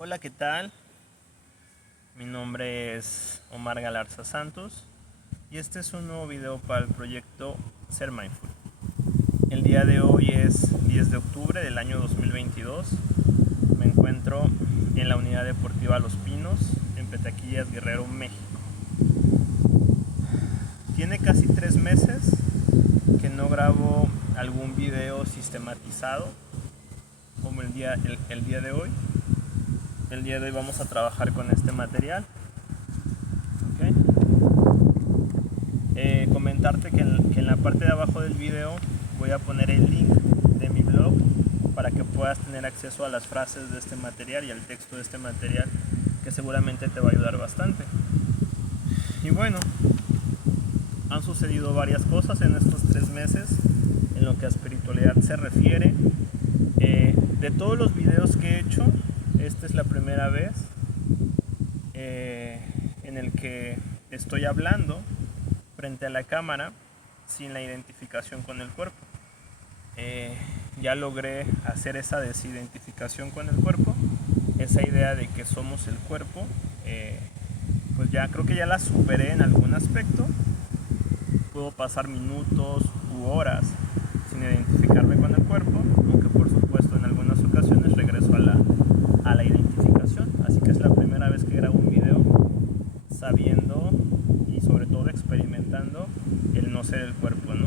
Hola, ¿qué tal? Mi nombre es Omar Galarza Santos y este es un nuevo video para el proyecto Ser Mindful. El día de hoy es 10 de octubre del año 2022. Me encuentro en la unidad deportiva Los Pinos, en Petaquillas, Guerrero, México. Tiene casi 3 meses que no grabo algún video sistematizado como el día de hoy. El día de hoy vamos a trabajar con este material. ¿Okay? Comentarte que en la parte de abajo del video voy a poner el link de mi blog para que puedas tener acceso a las frases de este material y al texto de este material, que seguramente te va a ayudar bastante. Y bueno, han sucedido varias cosas en estos 3 meses en lo que a espiritualidad se refiere. De todos los videos que he hecho, esta es la primera vez en el que estoy hablando frente a la cámara sin la identificación con el cuerpo. Ya logré hacer esa desidentificación con el cuerpo, esa idea de que somos el cuerpo, pues ya creo que ya la superé en algún aspecto. Puedo pasar minutos u horas sin identificarme con el cuerpo, aunque por supuesto en algunas ocasiones regreso a la identificación. Así que es la primera vez que grabo un video sabiendo y sobre todo experimentando el no ser el cuerpo, ¿no?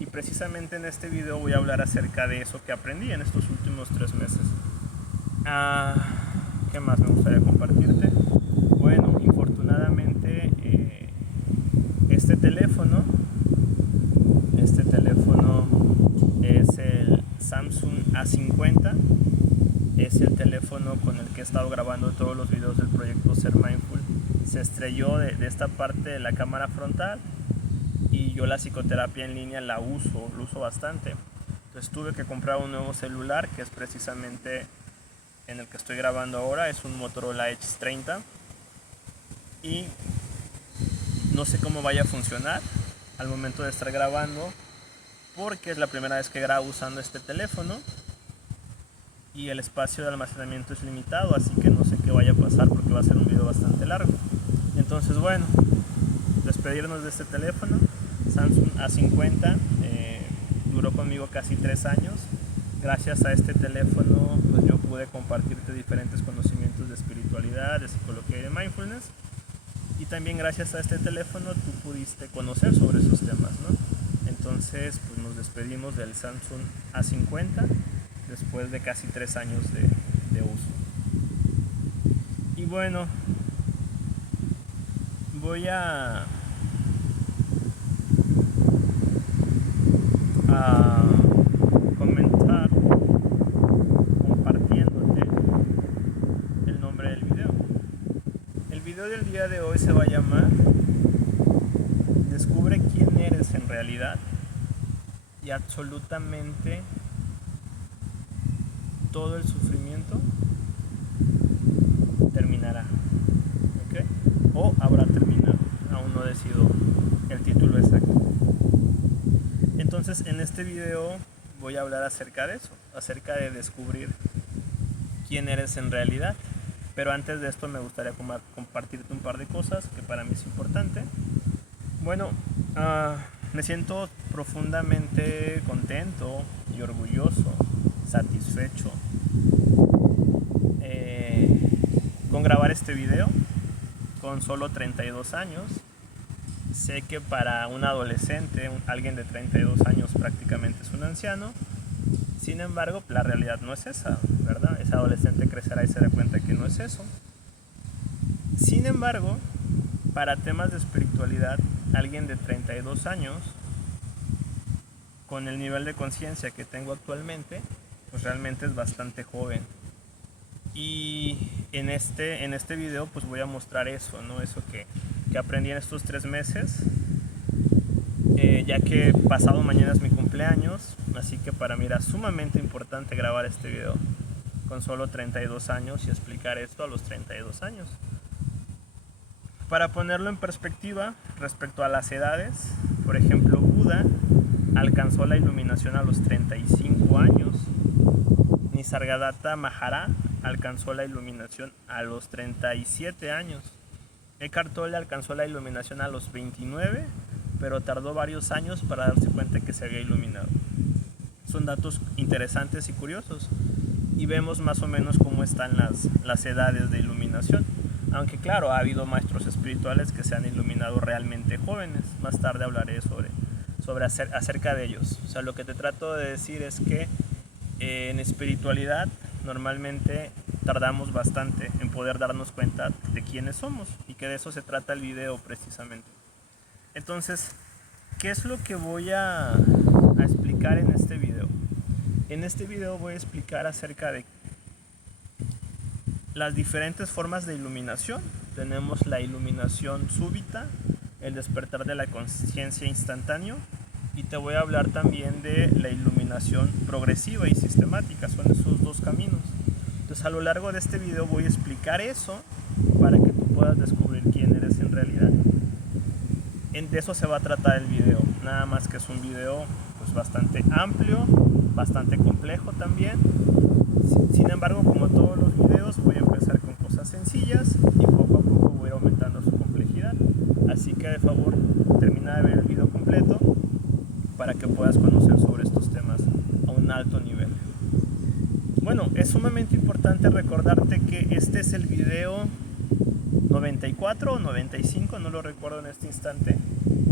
Y precisamente en este video voy a hablar acerca de eso que aprendí en estos últimos 3 meses. ¿Qué más me gustaría compartirte? Bueno, infortunadamente este teléfono es el Samsung A50. Es el teléfono con el que he estado grabando todos los videos del proyecto Ser Mindful. Se estrelló de esta parte de la cámara frontal y yo la psicoterapia en línea lo uso bastante. Entonces tuve que comprar un nuevo celular, que es precisamente en el que estoy grabando ahora. Es un Motorola Edge 30 y no sé cómo vaya a funcionar al momento de estar grabando, porque es la primera vez que grabo usando este teléfono y el espacio de almacenamiento es limitado, así que no sé qué vaya a pasar porque va a ser un video bastante largo. Entonces bueno, despedirnos de este teléfono Samsung A50. Duró conmigo casi 3 años. Gracias a este teléfono pues yo pude compartirte diferentes conocimientos de espiritualidad, de psicología y de mindfulness. Y también gracias a este teléfono tú pudiste conocer sobre esos temas, ¿no? Entonces pues nos despedimos del Samsung A50 después de casi 3 años de uso. Y bueno, voy a comenzar compartiéndote el nombre del video. El video del día de hoy se va a llamar Descubre quién eres en realidad y absolutamente todo el sufrimiento terminará, ¿okay? O habrá terminado, aún no decido el título exacto. Entonces en este video voy a hablar acerca de eso, acerca de descubrir quién eres en realidad. Pero antes de esto me gustaría compartirte un par de cosas que para mí es importante. Bueno, me siento profundamente contento y orgulloso, satisfecho con grabar este video con solo 32 años. Sé que para un adolescente, alguien de 32 años prácticamente es un anciano. Sin embargo, la realidad no es esa, ¿verdad? Ese adolescente crecerá y se dará cuenta que no es eso. Sin embargo, para temas de espiritualidad, alguien de 32 años, con el nivel de conciencia que tengo actualmente, pues realmente es bastante joven. Y en este video pues voy a mostrar eso, ¿no? Eso que aprendí en estos 3 meses, ya que pasado mañana es mi cumpleaños, así que para mí era sumamente importante grabar este video con solo 32 años y explicar esto a los 32 años. Para ponerlo en perspectiva respecto a las edades, por ejemplo, Buda alcanzó la iluminación a los 35 años, Nisargadatta Maharaj alcanzó la iluminación a los 37 años. Eckhart Tolle alcanzó la iluminación a los 29, pero tardó varios años para darse cuenta que se había iluminado. Son datos interesantes y curiosos, y vemos más o menos cómo están las edades de iluminación. Aunque claro, ha habido maestros espirituales que se han iluminado realmente jóvenes. Más tarde hablaré acerca de ellos. O sea, lo que te trato de decir es que en espiritualidad normalmente tardamos bastante en poder darnos cuenta de quiénes somos, y que de eso se trata el video precisamente. Entonces, ¿qué es lo que voy a explicar en este video? En este video voy a explicar acerca de las diferentes formas de iluminación. Tenemos la iluminación súbita, el despertar de la conciencia instantáneo, y te voy a hablar también de la iluminación progresiva y sistemática. Son esos dos caminos. Entonces, a lo largo de este video voy a explicar eso para que tú puedas descubrir quién eres en realidad. De eso se va a tratar el video. Nada más que es un video pues bastante amplio, bastante complejo también. Sin embargo, como todos los videos, voy a empezar con cosas sencillas y poco a poco voy a ir aumentando su complejidad. Así que de favor, termina de ver el video completo para que puedas conocer sobre estos temas a un alto nivel. Bueno, es sumamente importante recordarte que este es el video 94 o 95, no lo recuerdo en este instante.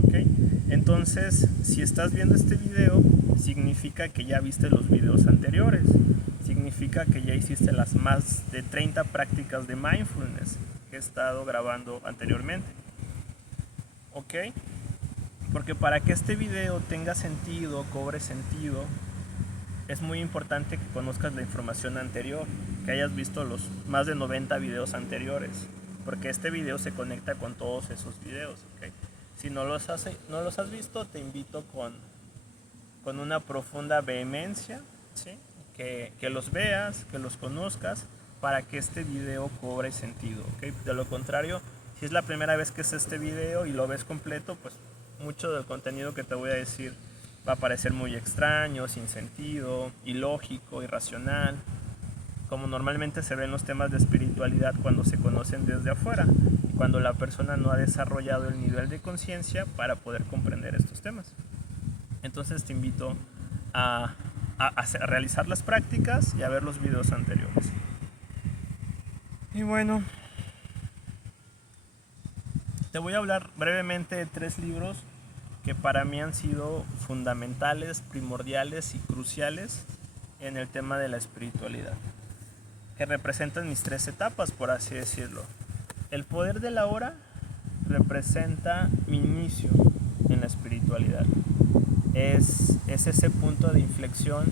¿Okay? Entonces, si estás viendo este video, significa que ya viste los videos anteriores. Significa que ya hiciste las más de 30 prácticas de mindfulness que he estado grabando anteriormente. ¿Ok? Porque para que este video tenga sentido, cobre sentido, es muy importante que conozcas la información anterior, que hayas visto los más de 90 videos anteriores, porque este video se conecta con todos esos videos. ¿Okay? Si no los has visto, te invito con una profunda vehemencia, ¿sí? Que los veas, que los conozcas, para que este video cobre sentido. ¿Okay? De lo contrario, si es la primera vez que es este video y lo ves completo, pues mucho del contenido que te voy a decir va a parecer muy extraño, sin sentido, ilógico, irracional, como normalmente se ven los temas de espiritualidad cuando se conocen desde afuera y cuando la persona no ha desarrollado el nivel de conciencia para poder comprender estos temas. Entonces te invito a realizar las prácticas y a ver los videos anteriores. Y bueno, te voy a hablar brevemente de 3 libros que para mí han sido fundamentales, primordiales y cruciales en el tema de la espiritualidad, que representan mis 3 etapas, por así decirlo. El poder de la hora representa mi inicio en la espiritualidad. Es ese punto de inflexión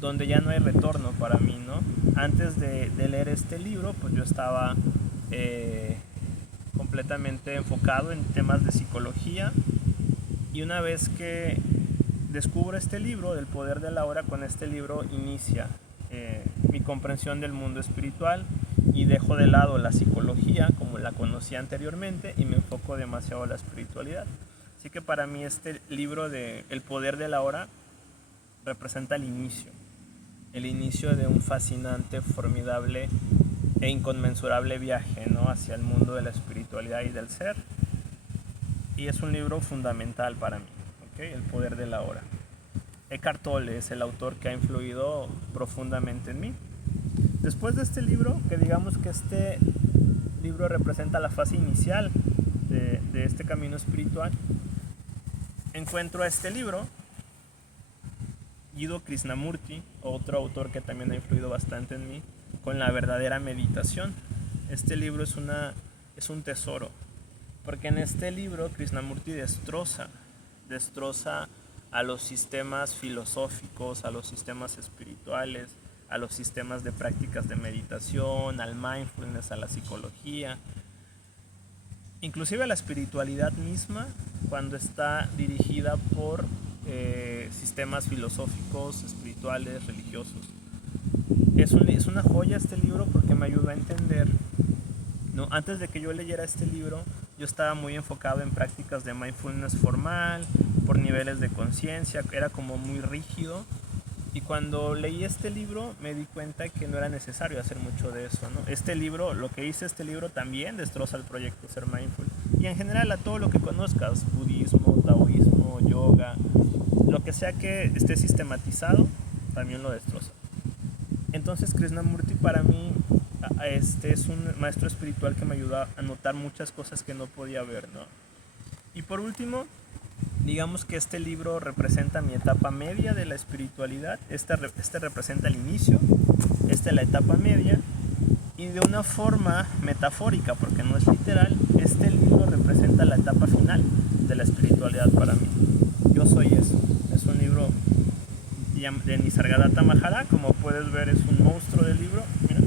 donde ya no hay retorno para mí, ¿no? Antes de leer este libro, pues yo estaba completamente enfocado en temas de psicología, y una vez que descubro este libro del poder de la hora, con este libro inicia mi comprensión del mundo espiritual, y dejo de lado la psicología como la conocía anteriormente y me enfoco demasiado en la espiritualidad. Así que para mí este libro de El poder de la hora representa el inicio de un fascinante, formidable e inconmensurable viaje, ¿no? Hacia el mundo de la espiritualidad y del ser. Y es un libro fundamental para mí, ¿okay? El poder de la hora. Eckhart Tolle es el autor que ha influido profundamente en mí. Después de este libro, que digamos que este libro representa la fase inicial de este camino espiritual, encuentro a este libro, Jiddu Krishnamurti, otro autor que también ha influido bastante en mí, con La verdadera meditación. Este libro es un tesoro, porque en este libro Krishnamurti destroza a los sistemas filosóficos, a los sistemas espirituales, a los sistemas de prácticas de meditación, al mindfulness, a la psicología, inclusive a la espiritualidad misma, cuando está dirigida por sistemas filosóficos, espirituales, religiosos. Es una joya este libro, porque me ayudó a entender, ¿no? Antes de que yo leyera este libro, yo estaba muy enfocado en prácticas de mindfulness formal, por niveles de conciencia, era como muy rígido, Y cuando leí este libro me di cuenta que no era necesario hacer mucho de eso, ¿no? Este libro, lo que dice este libro también destroza el proyecto Ser Mindful. Y en general a todo lo que conozcas, budismo, taoísmo, yoga, lo que sea que esté sistematizado, también lo destroza. Entonces Krishnamurti para mí es un maestro espiritual que me ayuda a notar muchas cosas que no podía ver, ¿no? Y por último, digamos que este libro representa mi etapa media de la espiritualidad. Este representa el inicio, esta es la etapa media, y de una forma metafórica, porque no es literal, este libro representa la etapa final de la espiritualidad para mí. Yo soy eso. Es un libro de Nisargadatta Mahara, como puedes ver es un monstruo del libro. Mira.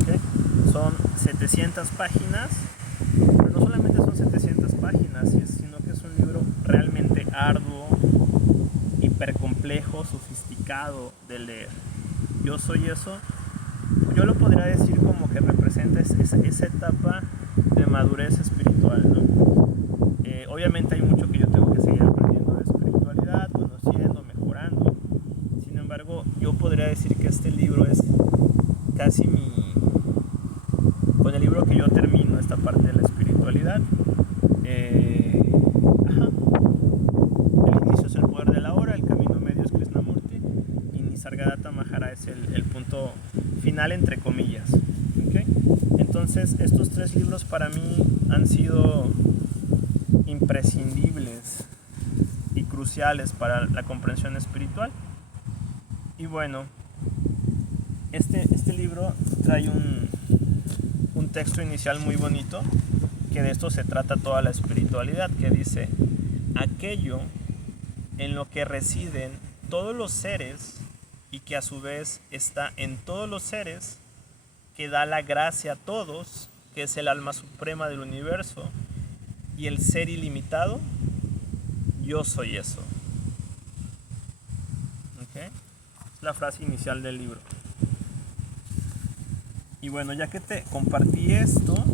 Okay. Son 700 páginas, pero no solamente son 700 páginas, sino que es un libro realmente arduo, hipercomplejo, sofisticado de leer. Yo soy eso. Yo lo podría decir como que representa esa etapa de madurez espiritual, ¿no? Obviamente hay mucho que yo tengo que seguir aprendiendo de espiritualidad, conociendo, mejorando. Sin embargo, yo podría decir que este libro es casi con el libro que yo termino esta parte de la espiritualidad. El inicio es el poder de la hora, el camino medio es Krishnamurti y Nisargadatta Mahara es el punto final entre comillas. ¿Okay? Entonces estos tres libros para mí han sido imprescindibles y cruciales para la comprensión espiritual. Y bueno, este libro trae un texto inicial muy bonito, que de esto se trata toda la espiritualidad, que dice: aquello en lo que residen todos los seres y que a su vez está en todos los seres, que da la gracia a todos, que es el alma suprema del universo y el ser ilimitado, yo soy eso. ¿Okay? Es la frase inicial del libro. Y bueno, ya que te compartí esto,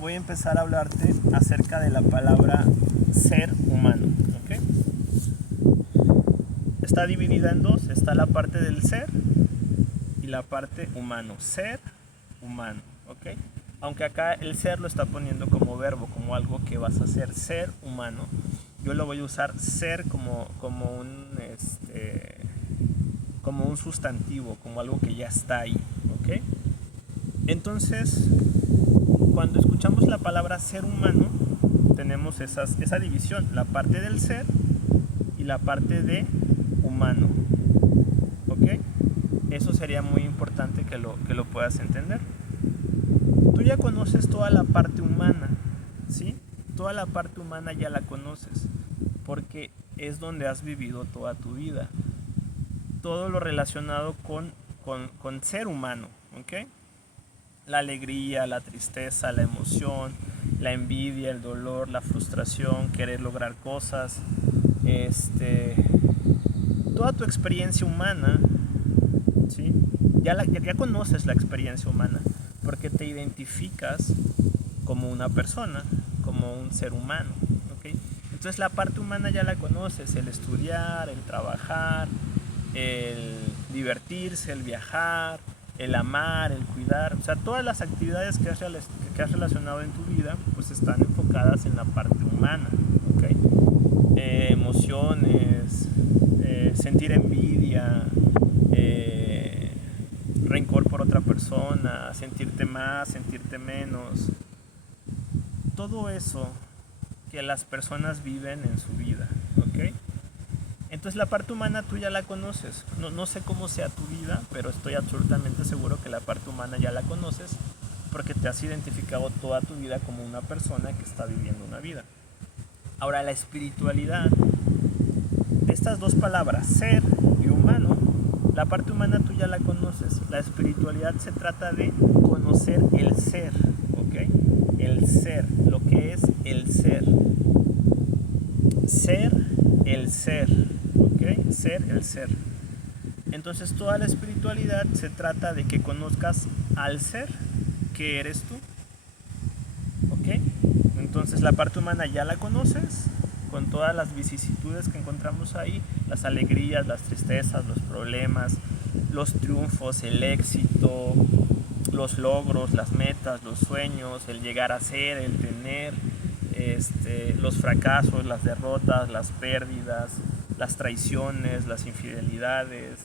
voy a empezar a hablarte acerca de la palabra ser humano. ¿Okay? Está dividida en dos, está la parte del ser y la parte humano. Ser humano, ¿ok? Aunque acá el ser lo está poniendo como verbo, como algo que vas a hacer, ser humano. Yo lo voy a usar ser como un sustantivo, como algo que ya está ahí, ¿ok? Entonces, cuando escuchamos la palabra ser humano, tenemos esa división, la parte del ser y la parte de humano, ¿ok? Eso sería muy importante que lo puedas entender. Tú ya conoces toda la parte humana, ¿sí? Toda la parte humana ya la conoces, porque es donde has vivido toda tu vida. Todo lo relacionado con ser humano, ¿ok? La alegría, la tristeza, la emoción, la envidia, el dolor, la frustración, querer lograr cosas, toda tu experiencia humana, ¿sí? Ya conoces la experiencia humana, porque te identificas como una persona, como un ser humano, ¿ok? Entonces la parte humana ya la conoces, el estudiar, el trabajar, el divertirse, el viajar, el amar, el cuidar, o sea, todas las actividades que has relacionado en tu vida, pues están enfocadas en la parte humana, ¿okay? Emociones, sentir envidia, rencor por otra persona, sentirte más, sentirte menos, todo eso que las personas viven en su vida, ¿ok? Entonces la parte humana tú ya la conoces. No sé cómo sea tu vida, pero estoy absolutamente seguro que la parte humana ya la conoces, porque te has identificado toda tu vida como una persona que está viviendo una vida. Ahora, la espiritualidad, de estas dos palabras, ser y humano, la parte humana tú ya la conoces. La espiritualidad se trata de conocer el ser, ¿ok? El ser, lo que es el ser. Ser, el ser, ¿ok? Ser, el ser. Entonces toda la espiritualidad se trata de que conozcas al ser, que eres tú, ¿ok? Entonces la parte humana ya la conoces, con todas las vicisitudes que encontramos ahí, las alegrías, las tristezas, los problemas, los triunfos, el éxito, los logros, las metas, los sueños, el llegar a ser, el tener, los fracasos, las derrotas, las pérdidas, las traiciones, las infidelidades,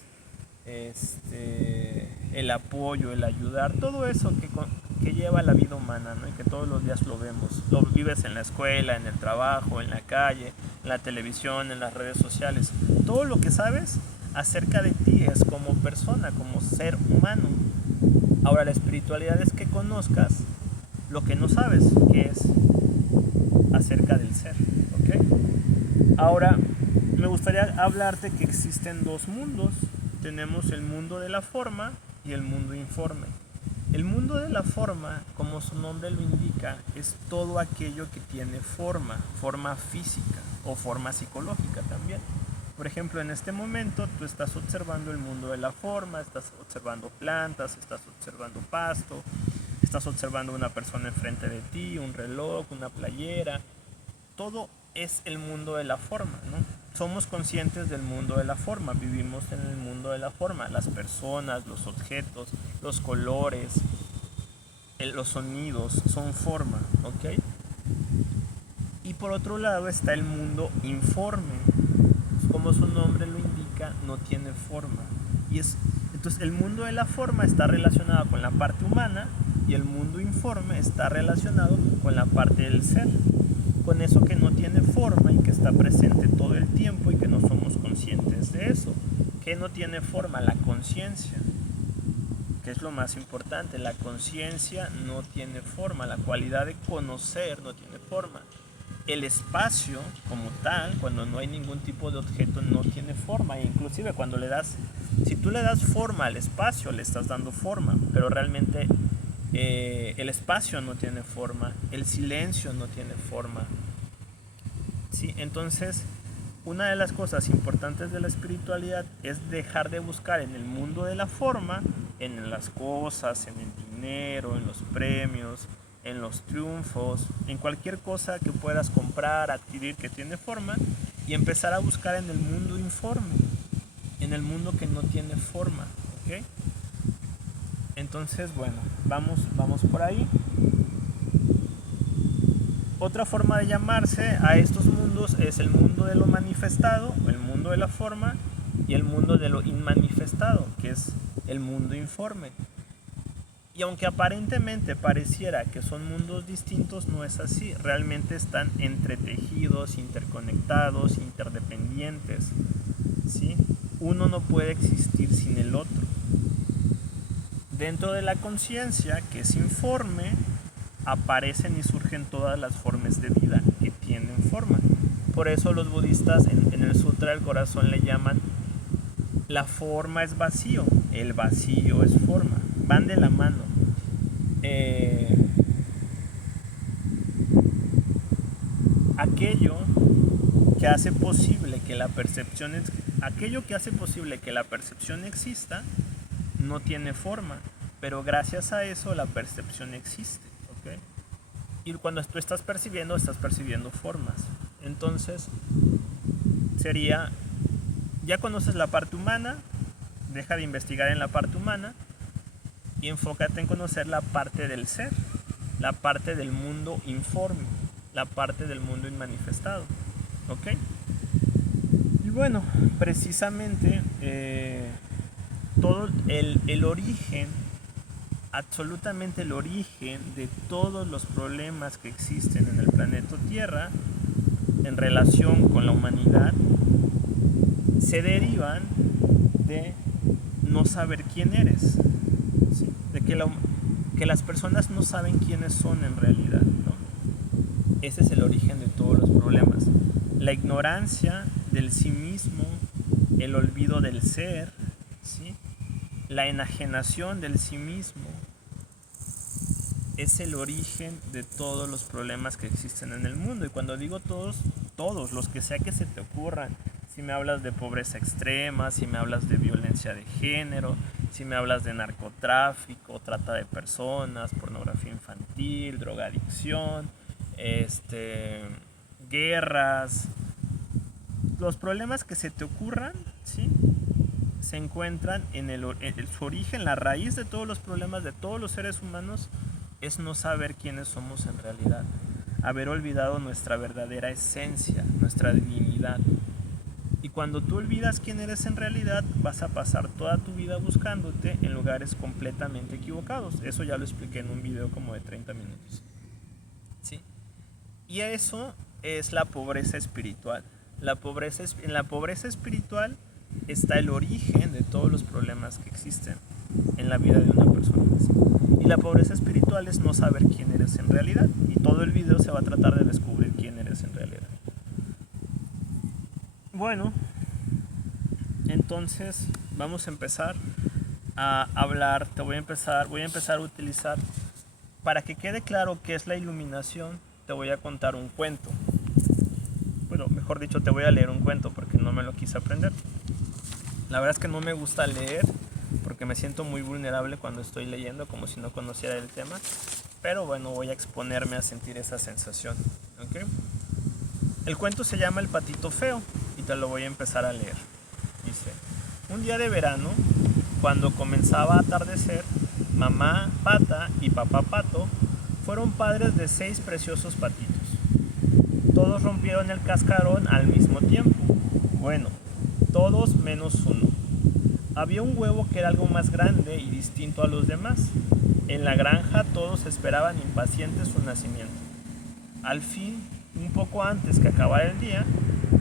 el apoyo, el ayudar, todo eso que lleva la vida humana, ¿no? Y que todos los días lo vemos, lo vives en la escuela, en el trabajo, en la calle, en la televisión, en las redes sociales, todo lo que sabes acerca de ti es como persona, como ser humano. Ahora la espiritualidad es que conozcas lo que no sabes, que es acerca del ser, ¿ok? Ahora me gustaría hablarte que existen dos mundos. Tenemos el mundo de la forma y el mundo informe. El mundo de la forma, como su nombre lo indica, es todo aquello que tiene forma, forma física o forma psicológica también. Por ejemplo, en este momento tú estás observando el mundo de la forma, estás observando plantas, estás observando pasto, estás observando una persona enfrente de ti, un reloj, una playera. Todo es el mundo de la forma, ¿no? Somos conscientes del mundo de la forma, vivimos en el mundo de la forma, las personas, los objetos, los colores, los sonidos son forma, ¿ok? Y por otro lado está el mundo informe, como su nombre lo indica, no tiene forma. Entonces el mundo de la forma está relacionado con la parte humana y el mundo informe está relacionado con la parte del ser, con eso que no tiene forma y que está presente todo el tiempo y que no somos conscientes de eso. ¿Qué no tiene forma? La conciencia, que es lo más importante. La conciencia no tiene forma, la cualidad de conocer no tiene forma. El espacio como tal, cuando no hay ningún tipo de objeto, no tiene forma. E inclusive cuando si tú le das forma al espacio, le estás dando forma, pero realmente el espacio no tiene forma, el silencio no tiene forma, ¿sí? Entonces, una de las cosas importantes de la espiritualidad es dejar de buscar en el mundo de la forma, en las cosas, en el dinero, en los premios, en los triunfos, en cualquier cosa que puedas comprar, adquirir que tiene forma, y empezar a buscar en el mundo informe, en el mundo que no tiene forma, ¿ok? Entonces, bueno, vamos por ahí. Otra forma de llamarse a estos mundos es el mundo de lo manifestado, el mundo de la forma, y el mundo de lo inmanifestado, que es el mundo informe. Y aunque aparentemente pareciera que son mundos distintos, no es así. Realmente están entretejidos, interconectados, interdependientes, ¿sí? Uno no puede existir sin el otro. Dentro de la conciencia, que es informe, aparecen y surgen todas las formas de vida que tienen forma. Por eso los budistas en el Sutra del Corazón le llaman la forma es vacío, el vacío es forma, van de la mano. Aquello que hace posible que la percepción exista no tiene forma, pero gracias a eso la percepción existe, ¿ok? Y cuando tú estás percibiendo formas. Entonces sería, ya conoces la parte humana, deja de investigar en la parte humana y enfócate en conocer la parte del ser, la parte del mundo informe, la parte del mundo inmanifestado, ¿ok? Y bueno, precisamente todo el origen, absolutamente el origen de todos los problemas que existen en el planeta Tierra en relación con la humanidad se derivan de no saber quién eres, ¿sí? De que las personas no saben quiénes son en realidad, ¿no? Ese es el origen de todos los problemas. La ignorancia del sí mismo, el olvido del ser, ¿sí? La enajenación del sí mismo es el origen de todos los problemas que existen en el mundo. Y cuando digo todos, todos, los que sea que se te ocurran. Si me hablas de pobreza extrema, si me hablas de violencia de género, si me hablas de narcotráfico, trata de personas, pornografía infantil, drogadicción, guerras, los problemas que se te ocurran, ¿sí? Se encuentran en su origen, la raíz de todos los problemas de todos los seres humanos es no saber quiénes somos en realidad, haber olvidado nuestra verdadera esencia, nuestra divinidad. Y cuando tú olvidas quién eres en realidad, vas a pasar toda tu vida buscándote en lugares completamente equivocados. Eso ya lo expliqué en un video como de 30 minutos. ¿Sí? Y eso es la pobreza espiritual. En la pobreza espiritual está el origen de todos los problemas que existen en la vida de una persona. ¿Sí? Y la pobreza espiritual es no saber quién eres en realidad. Y todo el video se va a tratar de descubrir quién eres en realidad. Bueno, entonces vamos a empezar a hablar. Voy a empezar a utilizar, para que quede claro qué es la iluminación, te voy a contar un cuento. Bueno, mejor dicho, te voy a leer un cuento porque no me lo quise aprender. La verdad es que no me gusta leer porque me siento muy vulnerable cuando estoy leyendo, como si no conociera el tema. Pero bueno, voy a exponerme a sentir esa sensación. ¿Okay? El cuento se llama El patito feo y te lo voy a empezar a leer. Dice: un día de verano, cuando comenzaba a atardecer, mamá pata y papá pato fueron padres de 6 preciosos patitos. Todos rompieron el cascarón al mismo tiempo. Bueno, todos menos uno. Había un huevo que era algo más grande y distinto a los demás. En la granja todos esperaban impacientes su nacimiento. Al fin, un poco antes que acabara el día,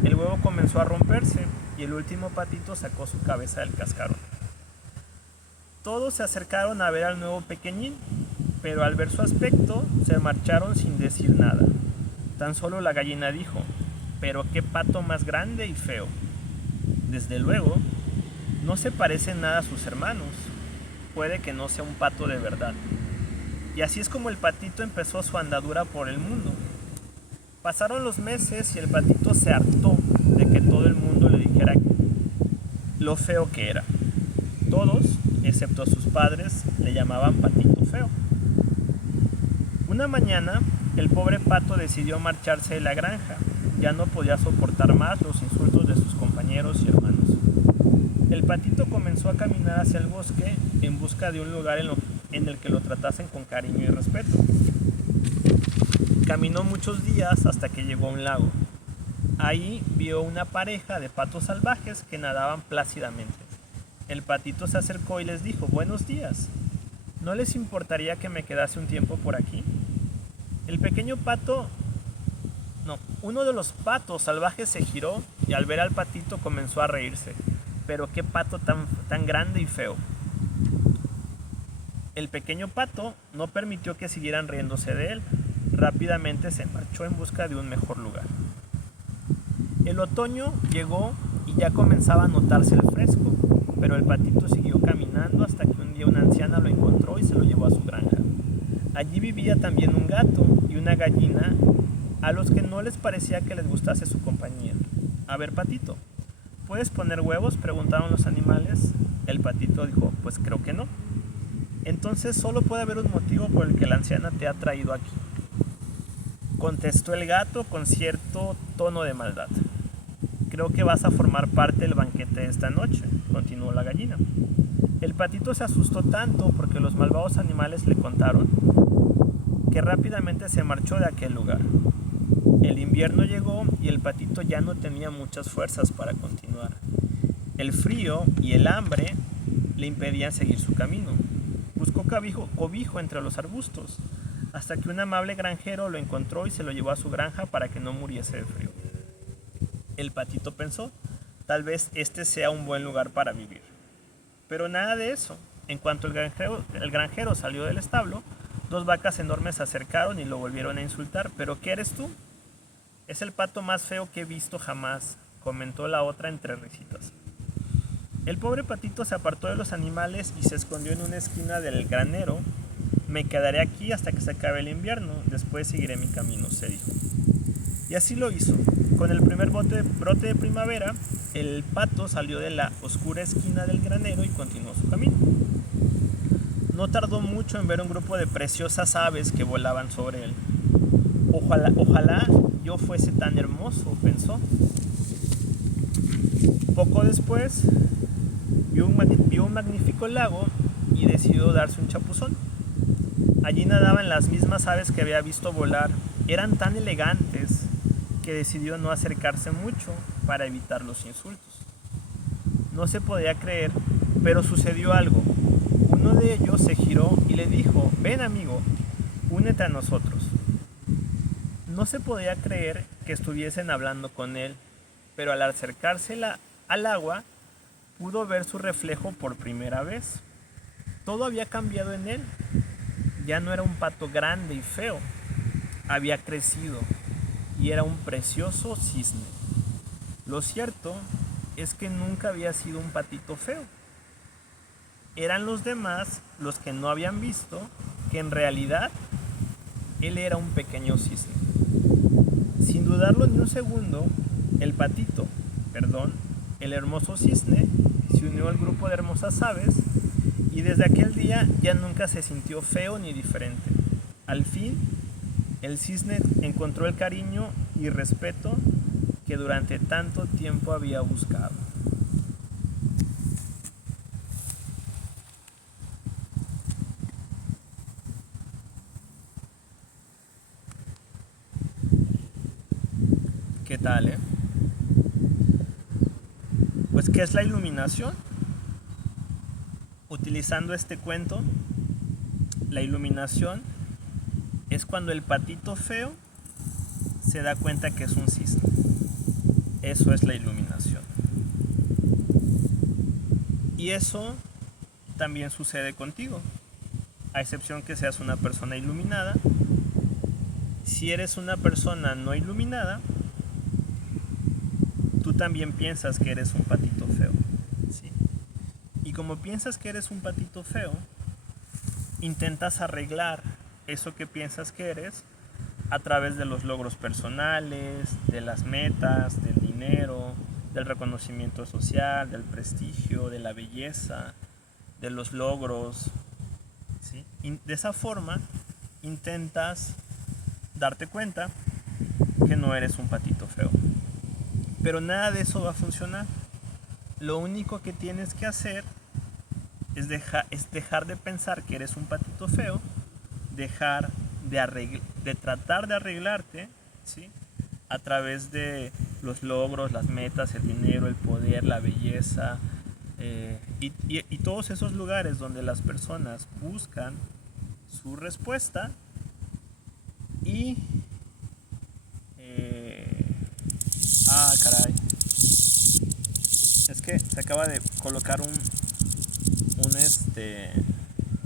el huevo comenzó a romperse y el último patito sacó su cabeza del cascarón. Todos se acercaron a ver al nuevo pequeñín, pero al ver su aspecto se marcharon sin decir nada. Tan solo la gallina dijo: «pero qué pato más grande y feo». Desde luego, no se parece nada a sus hermanos. Puede que no sea un pato de verdad. Y así es como el patito empezó su andadura por el mundo. Pasaron los meses y el patito se hartó de que todo el mundo le dijera lo feo que era. Todos, excepto sus padres, le llamaban patito feo. Una mañana, el pobre pato decidió marcharse de la granja. Ya no podía soportar más los insultos de sus compañeros y hermanos. El patito comenzó a caminar hacia el bosque en busca de un lugar en el que lo tratasen con cariño y respeto. Caminó muchos días hasta que llegó a un lago. Ahí vio una pareja de patos salvajes que nadaban plácidamente. El patito se acercó y les dijo: «buenos días. ¿No les importaría que me quedase un tiempo por aquí?». Uno de los patos salvajes se giró y al ver al patito comenzó a reírse. «pero qué pato tan grande y feo». El pequeño pato no permitió que siguieran riéndose de él. Rápidamente se marchó en busca de un mejor lugar. El otoño llegó y ya comenzaba a notarse el fresco, pero el patito siguió caminando hasta que un día una anciana lo encontró y se lo llevó a su granja. Allí vivía también un gato y una gallina a los que no les parecía que les gustase su compañía. «A ver, patito, ¿puedes poner huevos?», preguntaron los animales. El patito dijo: «pues creo que no». «entonces solo puede haber un motivo por el que la anciana te ha traído aquí», contestó el gato con cierto tono de maldad. «creo que vas a formar parte del banquete de esta noche», continuó la gallina. El patito se asustó tanto porque los malvados animales le contaron que rápidamente se marchó de aquel lugar. El invierno llegó y el patito ya no tenía muchas fuerzas para continuar. El frío y el hambre le impedían seguir su camino. Buscó cobijo entre los arbustos, hasta que un amable granjero lo encontró y se lo llevó a su granja para que no muriese de frío. El patito pensó: tal vez este sea un buen lugar para vivir. Pero nada de eso. En cuanto el granjero salió del establo, 2 vacas enormes se acercaron y lo volvieron a insultar. «¿pero qué eres tú?». «es el pato más feo que he visto jamás», comentó la otra entre risitas. El pobre patito se apartó de los animales y se escondió en una esquina del granero. «me quedaré aquí hasta que se acabe el invierno, después seguiré mi camino», se dijo. Y así lo hizo. Con el primer brote de primavera, el pato salió de la oscura esquina del granero y continuó su camino. No tardó mucho en ver un grupo de preciosas aves que volaban sobre él. Ojalá yo fuese tan hermoso, pensó. Poco después vio un magnífico lago y decidió darse un chapuzón. Allí nadaban las mismas aves que había visto volar. Eran tan elegantes que decidió no acercarse mucho para evitar los insultos. No se podía creer, pero sucedió algo. Uno de ellos se giró y le dijo: ven, amigo, únete a nosotros. No se podía creer que estuviesen hablando con él, pero al acercarse al agua pudo ver su reflejo por primera vez. Todo había cambiado en él. Ya no era un pato grande y feo. Había crecido y era un precioso cisne. Lo cierto es que nunca había sido un patito feo. Eran los demás los que no habían visto que en realidad él era un pequeño cisne. Sin dudarlo ni un segundo, el hermoso cisne se unió al grupo de hermosas aves y desde aquel día ya nunca se sintió feo ni diferente. Al fin, el cisne encontró el cariño y respeto que durante tanto tiempo había buscado. ¿Qué tal, Pues, ¿qué es la iluminación? Utilizando este cuento, la iluminación es cuando el patito feo se da cuenta que es un cisne. Eso es la iluminación. Y eso también sucede contigo, a excepción que seas una persona iluminada. Si eres una persona no iluminada, tú también piensas que eres un patito feo, ¿sí? Y como piensas que eres un patito feo, intentas arreglar eso que piensas que eres a través de los logros personales, de las metas, del dinero, del reconocimiento social, del prestigio, de la belleza, de los logros, ¿sí? Y de esa forma intentas darte cuenta que no eres un patito feo. Pero nada de eso va a funcionar. Lo único que tienes que hacer es dejar de pensar que eres un patito feo, dejar de tratar de arreglarte, ¿sí? A través de los logros, las metas, el dinero, el poder, la belleza, y todos esos lugares donde las personas buscan su respuesta y caray, es que se acaba de colocar un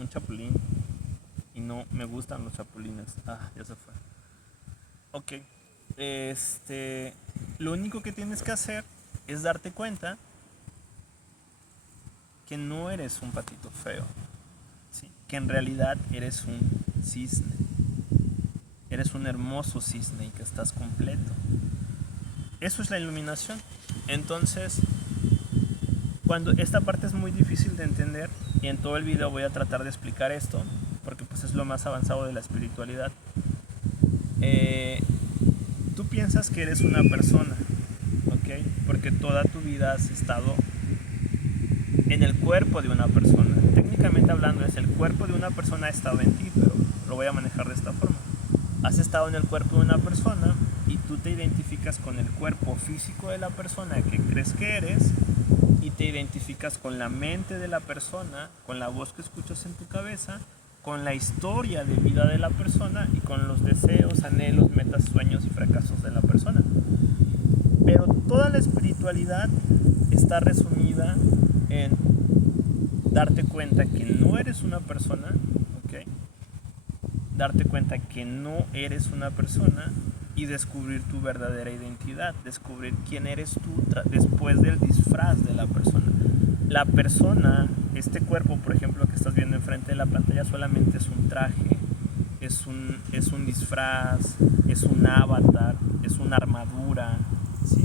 chapulín y no me gustan los chapulines. Ya se fue. Ok, lo único que tienes que hacer es darte cuenta que no eres un patito feo, ¿sí? Que en realidad eres un cisne. Eres un hermoso cisne y que estás completo. Eso es la iluminación. Entonces, cuando esta parte es muy difícil de entender, y en todo el video voy a tratar de explicar esto, porque pues es lo más avanzado de la espiritualidad. Tú piensas que eres una persona, ¿ok? Porque toda tu vida has estado en el cuerpo de una persona. Técnicamente hablando, es el cuerpo de una persona ha estado en ti, pero lo voy a manejar de esta forma. Has estado en el cuerpo de una persona y tú te identificas con el cuerpo físico de la persona que crees que eres, y te identificas con la mente de la persona, con la voz que escuchas en tu cabeza, con la historia de vida de la persona y con los deseos, anhelos, metas, sueños y fracasos de la persona. Pero toda la espiritualidad está resumida en darte cuenta que no eres una persona, ¿ok? Darte cuenta que no eres una persona y descubrir tu verdadera identidad, descubrir quién eres tú después del disfraz de la persona. La persona, este cuerpo, por ejemplo, que estás viendo enfrente de la pantalla, solamente es un traje, es un disfraz, es un avatar, es una armadura, ¿sí?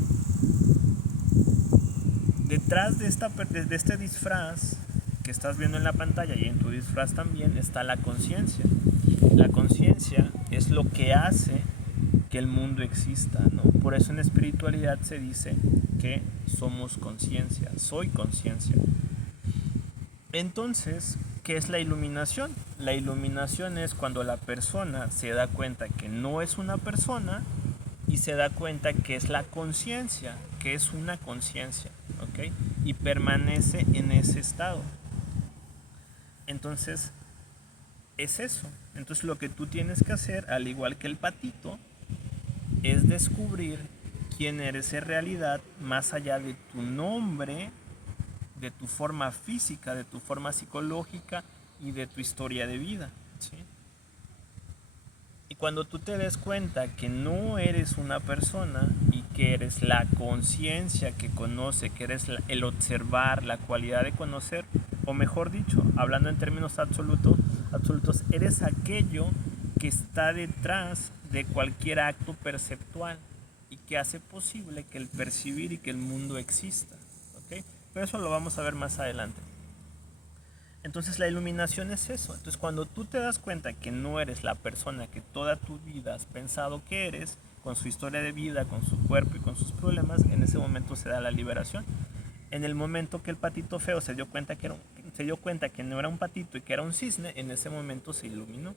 Detrás de este disfraz que estás viendo en la pantalla y en tu disfraz también está la conciencia. La conciencia es lo que hace que el mundo exista, ¿no? Por eso en espiritualidad se dice que somos conciencia, soy conciencia. Entonces, ¿qué es la iluminación? La iluminación es cuando la persona se da cuenta que no es una persona y se da cuenta que es la conciencia, que es una conciencia, ¿ok? Y permanece en ese estado. Entonces, es eso. Entonces lo que tú tienes que hacer, al igual que el patito, es descubrir quién eres en realidad más allá de tu nombre, de tu forma física, de tu forma psicológica y de tu historia de vida, ¿sí? Y cuando tú te des cuenta que no eres una persona y que eres la conciencia que conoce, que eres el observar, la cualidad de conocer, o mejor dicho, hablando en términos absolutos, eres aquello que está detrás de cualquier acto perceptual y que hace posible que el percibir y que el mundo exista, ¿ok? Pero eso lo vamos a ver más adelante. Entonces la iluminación es eso. Entonces cuando tú te das cuenta que no eres la persona que toda tu vida has pensado que eres, con su historia de vida, con su cuerpo y con sus problemas, en ese momento se da la liberación. En el momento que el patito feo se dio cuenta que no era un patito y que era un cisne, en ese momento se iluminó.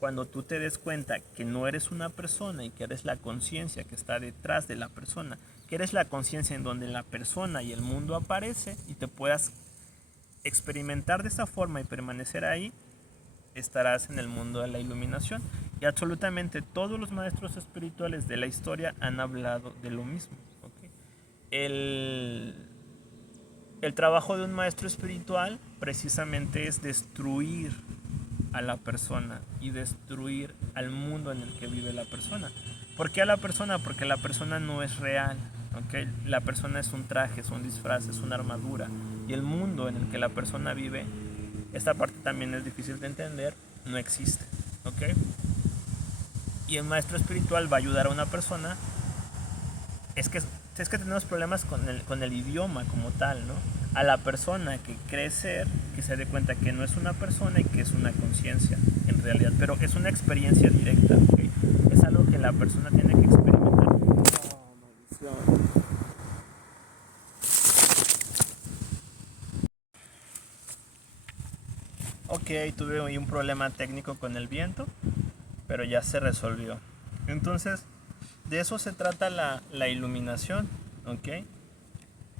Cuando tú te des cuenta que no eres una persona y que eres la conciencia que está detrás de la persona, que eres la conciencia en donde la persona y el mundo aparece y te puedas experimentar de esa forma y permanecer ahí, estarás en el mundo de la iluminación. Y absolutamente todos los maestros espirituales de la historia han hablado de lo mismo, ¿okay? El trabajo de un maestro espiritual precisamente es destruir a la persona y destruir al mundo en el que vive la persona. ¿Por qué a la persona? Porque la persona no es real, ¿okay? La persona es un traje, es un disfraz, es una armadura. Y el mundo en el que la persona vive, esta parte también es difícil de entender, no existe, ¿okay? Y el maestro espiritual va a ayudar a una persona. Es que tenemos problemas con el idioma como tal, ¿no? A la persona que cree ser, que se dé cuenta que no es una persona y que es una conciencia en realidad, pero es una experiencia directa, ¿okay? Es algo que la persona tiene que experimentar. Oh, maldición. Ok, tuve hoy un problema técnico con el viento, pero ya se resolvió. Entonces, de eso se trata la iluminación, ¿ok?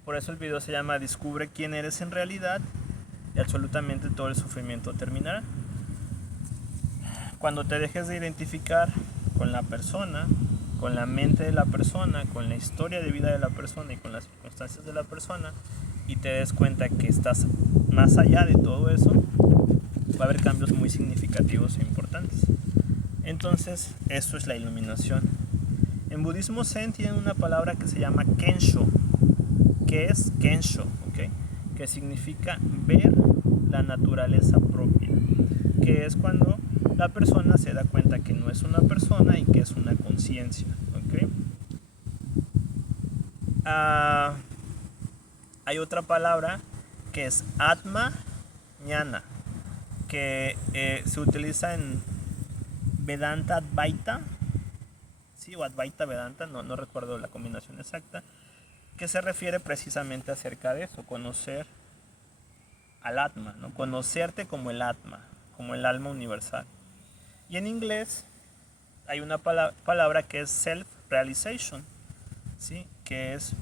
Por eso el video se llama Descubre quién eres en realidad y absolutamente todo el sufrimiento terminará. Cuando te dejes de identificar con la persona, con la mente de la persona, con la historia de vida de la persona y con las circunstancias de la persona, y te des cuenta que estás más allá de todo eso, va a haber cambios muy significativos e importantes. Entonces, eso es la iluminación. En budismo zen tienen una palabra que se llama kensho. ¿Qué es kensho? ¿Okay? Que significa ver la naturaleza propia. Que es cuando la persona se da cuenta que no es una persona y que es una conciencia. ¿Okay? Hay otra palabra que es atma jnana, que se utiliza en Vedanta Advaita, sí, o Advaita Vedanta, no recuerdo la combinación exacta, que se refiere precisamente acerca de eso, conocer al Atma, ¿no? Conocerte como el Atma, como el alma universal. Y en inglés hay una palabra que es self-realization, ¿sí? Que es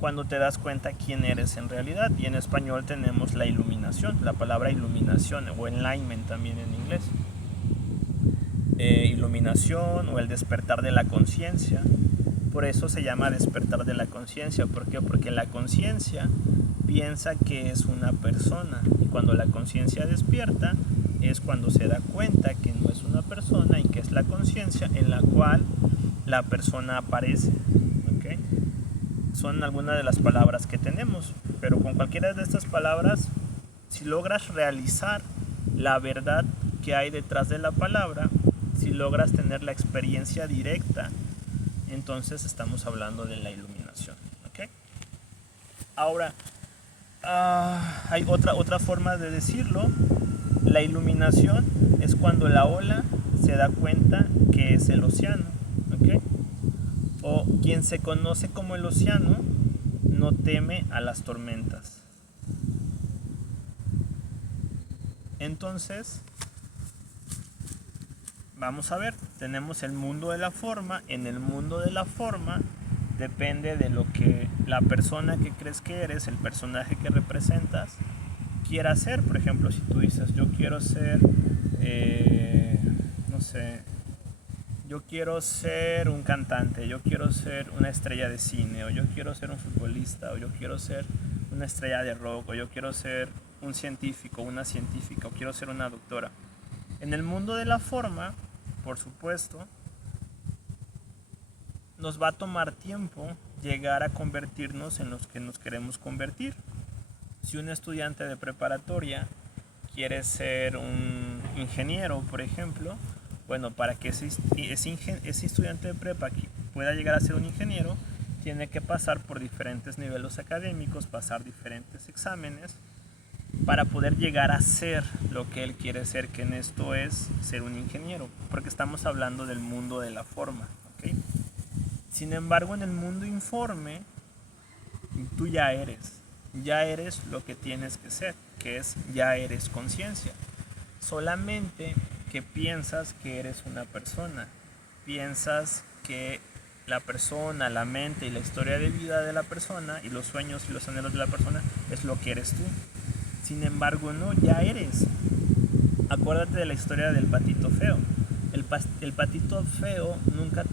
cuando te das cuenta quién eres en realidad. Y en español tenemos la iluminación, la palabra iluminación o enlightenment también en inglés. Iluminación o el despertar de la conciencia. Por eso se llama despertar de la conciencia. ¿Por qué? Porque la conciencia piensa que es una persona y cuando la conciencia despierta es cuando se da cuenta que no es una persona y que es la conciencia en la cual la persona aparece. ¿Okay? Son algunas de las palabras que tenemos, pero con cualquiera de estas palabras, si logras realizar la verdad que hay detrás de la palabra, si logras tener la experiencia directa, entonces estamos hablando de la iluminación. ¿Okay? Ahora, hay otra forma de decirlo. La iluminación es cuando la ola se da cuenta que es el océano. ¿ok? O quien se conoce como el océano no teme a las tormentas. Entonces, vamos a ver, tenemos el mundo de la forma. En el mundo de la forma depende de lo que la persona que crees que eres, el personaje que representas, quiera ser. Por ejemplo, si tú dices, yo quiero ser, no sé, yo quiero ser un cantante, yo quiero ser una estrella de cine, o yo quiero ser un futbolista, o yo quiero ser una estrella de rock, o yo quiero ser un científico, una científica, o quiero ser una doctora. En el mundo de la forma, por supuesto, nos va a tomar tiempo llegar a convertirnos en los que nos queremos convertir. Si un estudiante de preparatoria quiere ser un ingeniero, por ejemplo, bueno, para que ese estudiante de prepa pueda llegar a ser un ingeniero, tiene que pasar por diferentes niveles académicos, pasar diferentes exámenes, para poder llegar a ser lo que él quiere ser, que en esto es ser un ingeniero, porque estamos hablando del mundo de la forma, ¿ok? Sin embargo, en el mundo informe, tú ya eres lo que tienes que ser, que es ya eres conciencia. Solamente que piensas que eres una persona, piensas que la persona, la mente y la historia de vida de la persona y los sueños y los anhelos de la persona es lo que eres tú. Sin embargo, no, ya eres. Acuérdate de la historia del patito feo. El patito feo nunca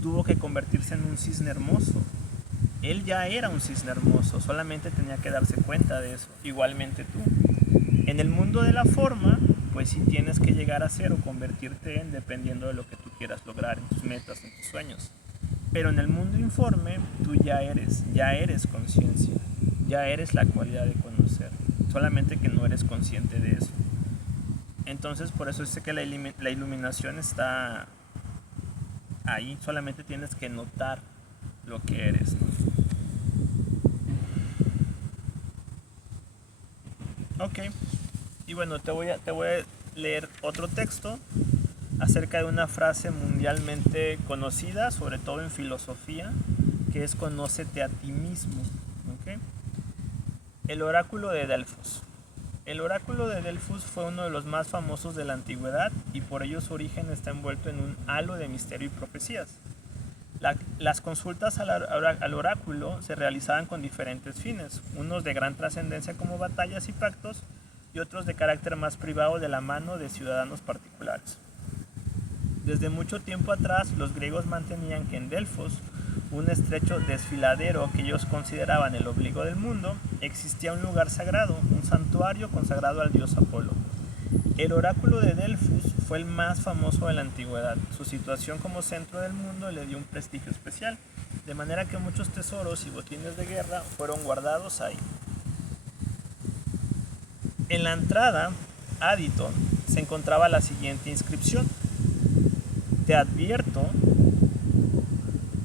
tuvo que convertirse en un cisne hermoso. Él ya era un cisne hermoso, solamente tenía que darse cuenta de eso. Igualmente tú. En el mundo de la forma, pues sí tienes que llegar a ser o convertirte en, dependiendo de lo que tú quieras lograr, en tus metas, en tus sueños. Pero en el mundo informe, tú ya eres conciencia, ya eres la cualidad de conocer, solamente que no eres consciente de eso. Entonces, por eso es que la iluminación está ahí, solamente tienes que notar lo que eres, ¿no? Ok, y bueno, te voy a leer otro texto acerca de una frase mundialmente conocida, sobre todo en filosofía, que es conócete a ti mismo. ¿Okay? El oráculo de Delfos. El oráculo de Delfos fue uno de los más famosos de la antigüedad y por ello su origen está envuelto en un halo de misterio y profecías. Las consultas al oráculo se realizaban con diferentes fines, unos de gran trascendencia como batallas y pactos y otros de carácter más privado de la mano de ciudadanos particulares. Desde mucho tiempo atrás, los griegos mantenían que en Delfos, un estrecho desfiladero que ellos consideraban el ombligo del mundo, existía un lugar sagrado, un santuario consagrado al dios Apolo. El oráculo de Delfos fue el más famoso de la antigüedad. Su situación como centro del mundo le dio un prestigio especial, de manera que muchos tesoros y botines de guerra fueron guardados ahí. En la entrada, Aditon, se encontraba la siguiente inscripción: te advierto,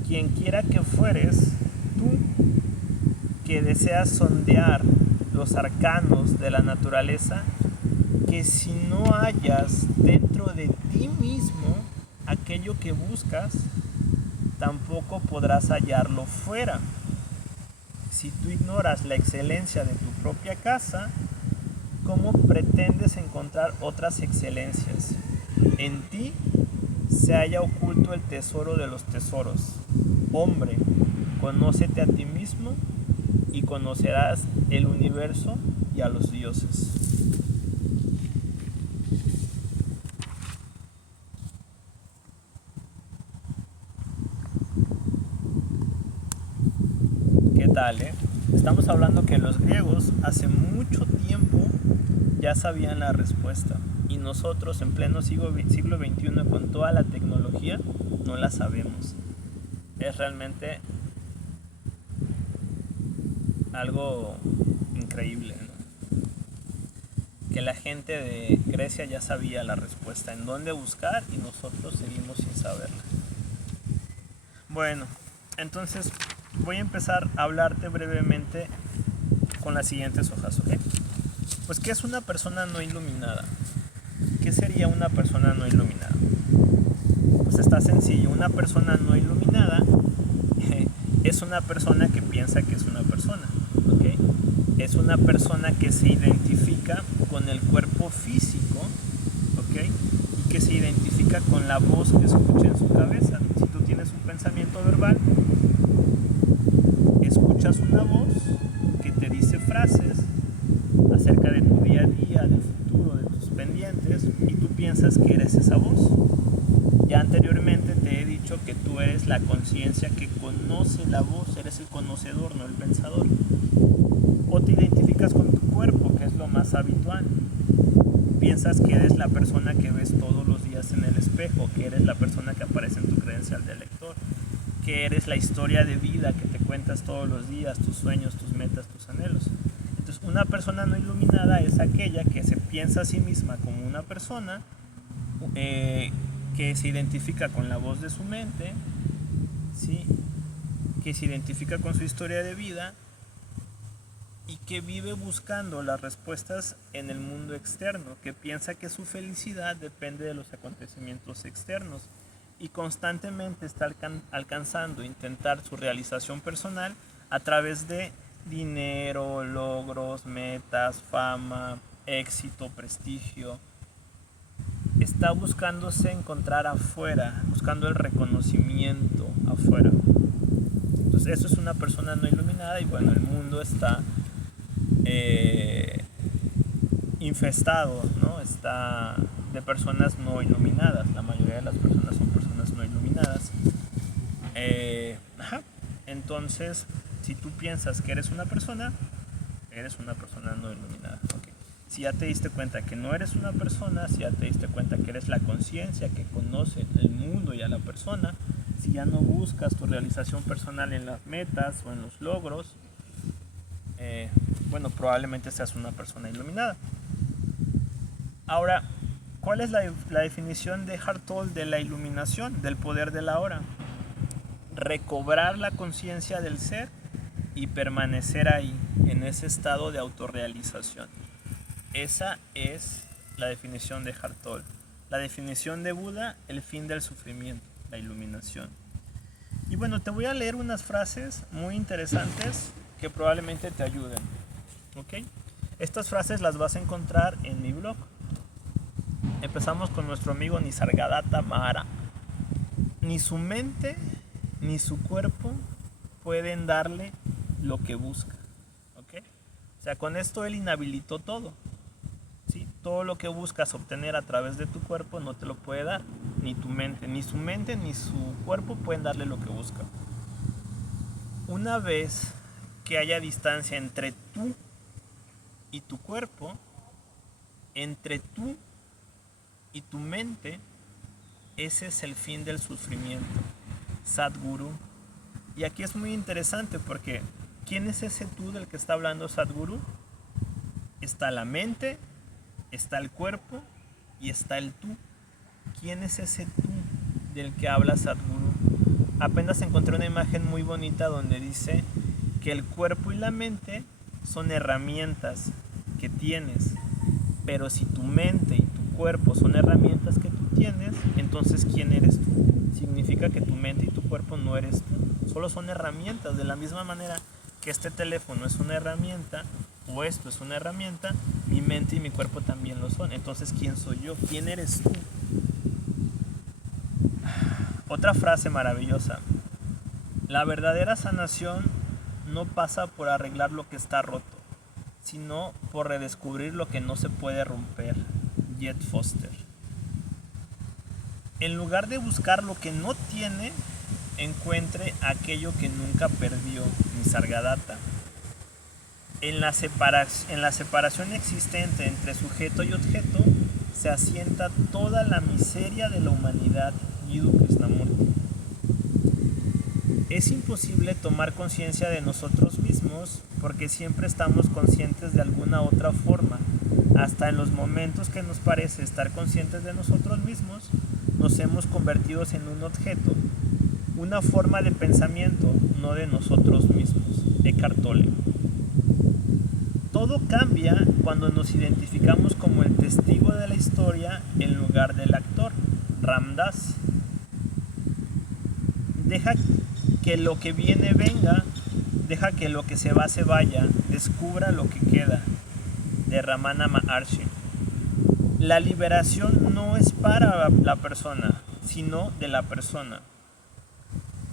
quien quiera que fueres, tú que deseas sondear los arcanos de la naturaleza, que si no hallas dentro de ti mismo aquello que buscas, tampoco podrás hallarlo fuera. Si tú ignoras la excelencia de tu propia casa, ¿cómo pretendes encontrar otras excelencias? En ti se halla oculto el tesoro de los tesoros. Hombre, conócete a ti mismo y conocerás el universo y a los dioses. ¿Qué tal, Estamos hablando que los griegos hace mucho tiempo ya sabían la respuesta y nosotros en pleno siglo XXI con toda la tecnología no la sabemos. Es realmente algo increíble, ¿no? Que la gente de Grecia ya sabía la respuesta en dónde buscar y nosotros seguimos sin saberla. Bueno, entonces voy a empezar a hablarte brevemente con las siguientes hojas, ¿ok? Pues, ¿qué es una persona no iluminada? ¿Qué sería una persona no iluminada? Pues está sencillo, una persona no iluminada es una persona que piensa que es una persona, ¿ok? Es una persona que se identifica con el cuerpo físico, ¿ok? Y que se identifica con la voz que escucha en su cabeza. Si tú tienes un pensamiento verbal, escuchas una voz que te dice frases acerca de tu día a día, del futuro, de tus pendientes, y tú piensas que eres esa voz. Ya anteriormente te he dicho que tú eres la conciencia que conoce la voz, eres el conocedor, no el pensador. O te identificas con tu cuerpo, que es lo más habitual. Piensas que eres la persona que ves todos los días en el espejo, que eres la persona que aparece en tu credencial de lector, que eres la historia de vida que te cuentas todos los días, tus sueños, tus metas, tus anhelos. Entonces, una persona no iluminada es aquella que se piensa a sí misma como una persona, que se identifica con la voz de su mente, ¿sí? Que se identifica con su historia de vida y que vive buscando las respuestas en el mundo externo, que piensa que su felicidad depende de los acontecimientos externos y constantemente está alcanzando, intentar su realización personal a través de dinero, logros, metas, fama, éxito, prestigio. Está buscándose encontrar afuera, buscando el reconocimiento afuera. Entonces eso es una persona no iluminada y bueno, el mundo está infestado, ¿no? Está de personas no iluminadas. La mayoría de las personas son personas no iluminadas. Entonces, si tú piensas que eres una persona no iluminada. Okay. Si ya te diste cuenta que no eres una persona, si ya te diste cuenta que eres la conciencia que conoce el mundo y a la persona, si ya no buscas tu realización personal en las metas o en los logros, bueno, probablemente seas una persona iluminada. Ahora, ¿cuál es la definición de Hartol de la iluminación, del poder de la hora? Recobrar la conciencia del ser y permanecer ahí, en ese estado de autorrealización. Esa es la definición de Hartol. La definición de Buda, el fin del sufrimiento, la iluminación. Y bueno, te voy a leer unas frases muy interesantes que probablemente te ayuden. ¿Ok? Estas frases las vas a encontrar en mi blog. Empezamos con nuestro amigo Nisargadatta Mahara. Ni su mente ni su cuerpo pueden darle lo que busca. ¿Ok? O sea, con esto él inhabilitó todo. ¿Sí? Todo lo que buscas obtener a través de tu cuerpo no te lo puede dar. Ni tu mente, ni su mente ni su cuerpo pueden darle lo que busca. Una vez que haya distancia entre tú y tu cuerpo, entre tú y tu mente, ese es el fin del sufrimiento. Sadhguru. Y aquí es muy interesante porque ¿quién es ese tú del que está hablando Sadhguru? Está la mente, está el cuerpo y está el tú. ¿Quién es ese tú del que habla Sadhguru? Apenas encontré una imagen muy bonita donde dice que el cuerpo y la mente son herramientas que tienes, pero si tu mente y tu cuerpo son herramientas que tú tienes, entonces ¿quién eres tú? Significa que tu mente y tu cuerpo no eres tú, solo son herramientas. De la misma manera que este teléfono es una herramienta o esto es una herramienta, mi mente y mi cuerpo también lo son. Entonces ¿quién soy yo? ¿Quién eres tú? Otra frase maravillosa: la verdadera sanación no pasa por arreglar lo que está roto, sino por redescubrir lo que no se puede romper. Jet Foster. En lugar de buscar lo que no tiene, encuentre aquello que nunca perdió. Nisargadatta. En la separación existente entre sujeto y objeto se asienta toda la miseria de la humanidad. Jiddu Krishnamurti. Es imposible tomar conciencia de nosotros mismos porque siempre estamos conscientes de alguna otra forma. Hasta en los momentos que nos parece estar conscientes de nosotros mismos, nos hemos convertido en un objeto, una forma de pensamiento, no de nosotros mismos. Eckhart Tolle. Todo cambia cuando nos identificamos como el testigo de la historia en lugar del actor. Ram Dass. Deja que lo que viene venga, deja que lo que se va se vaya, descubra lo que queda, de Ramana Maharshi. La liberación no es para la persona, sino de la persona.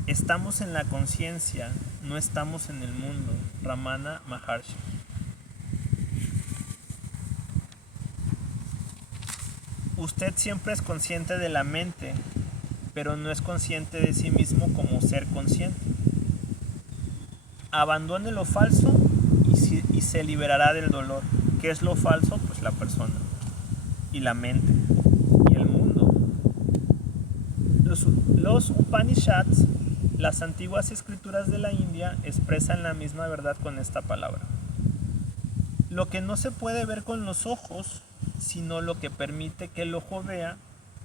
Estamos en la conciencia, no estamos en el mundo. Ramana Maharshi. Usted siempre es consciente de la mente, pero no es consciente de sí mismo como ser consciente. Abandone lo falso y se liberará del dolor. ¿Qué es lo falso? Pues la persona y la mente y el mundo. Los Upanishads, las antiguas escrituras de la India, expresan la misma verdad con esta palabra. Lo que no se puede ver con los ojos, sino lo que permite que el ojo vea,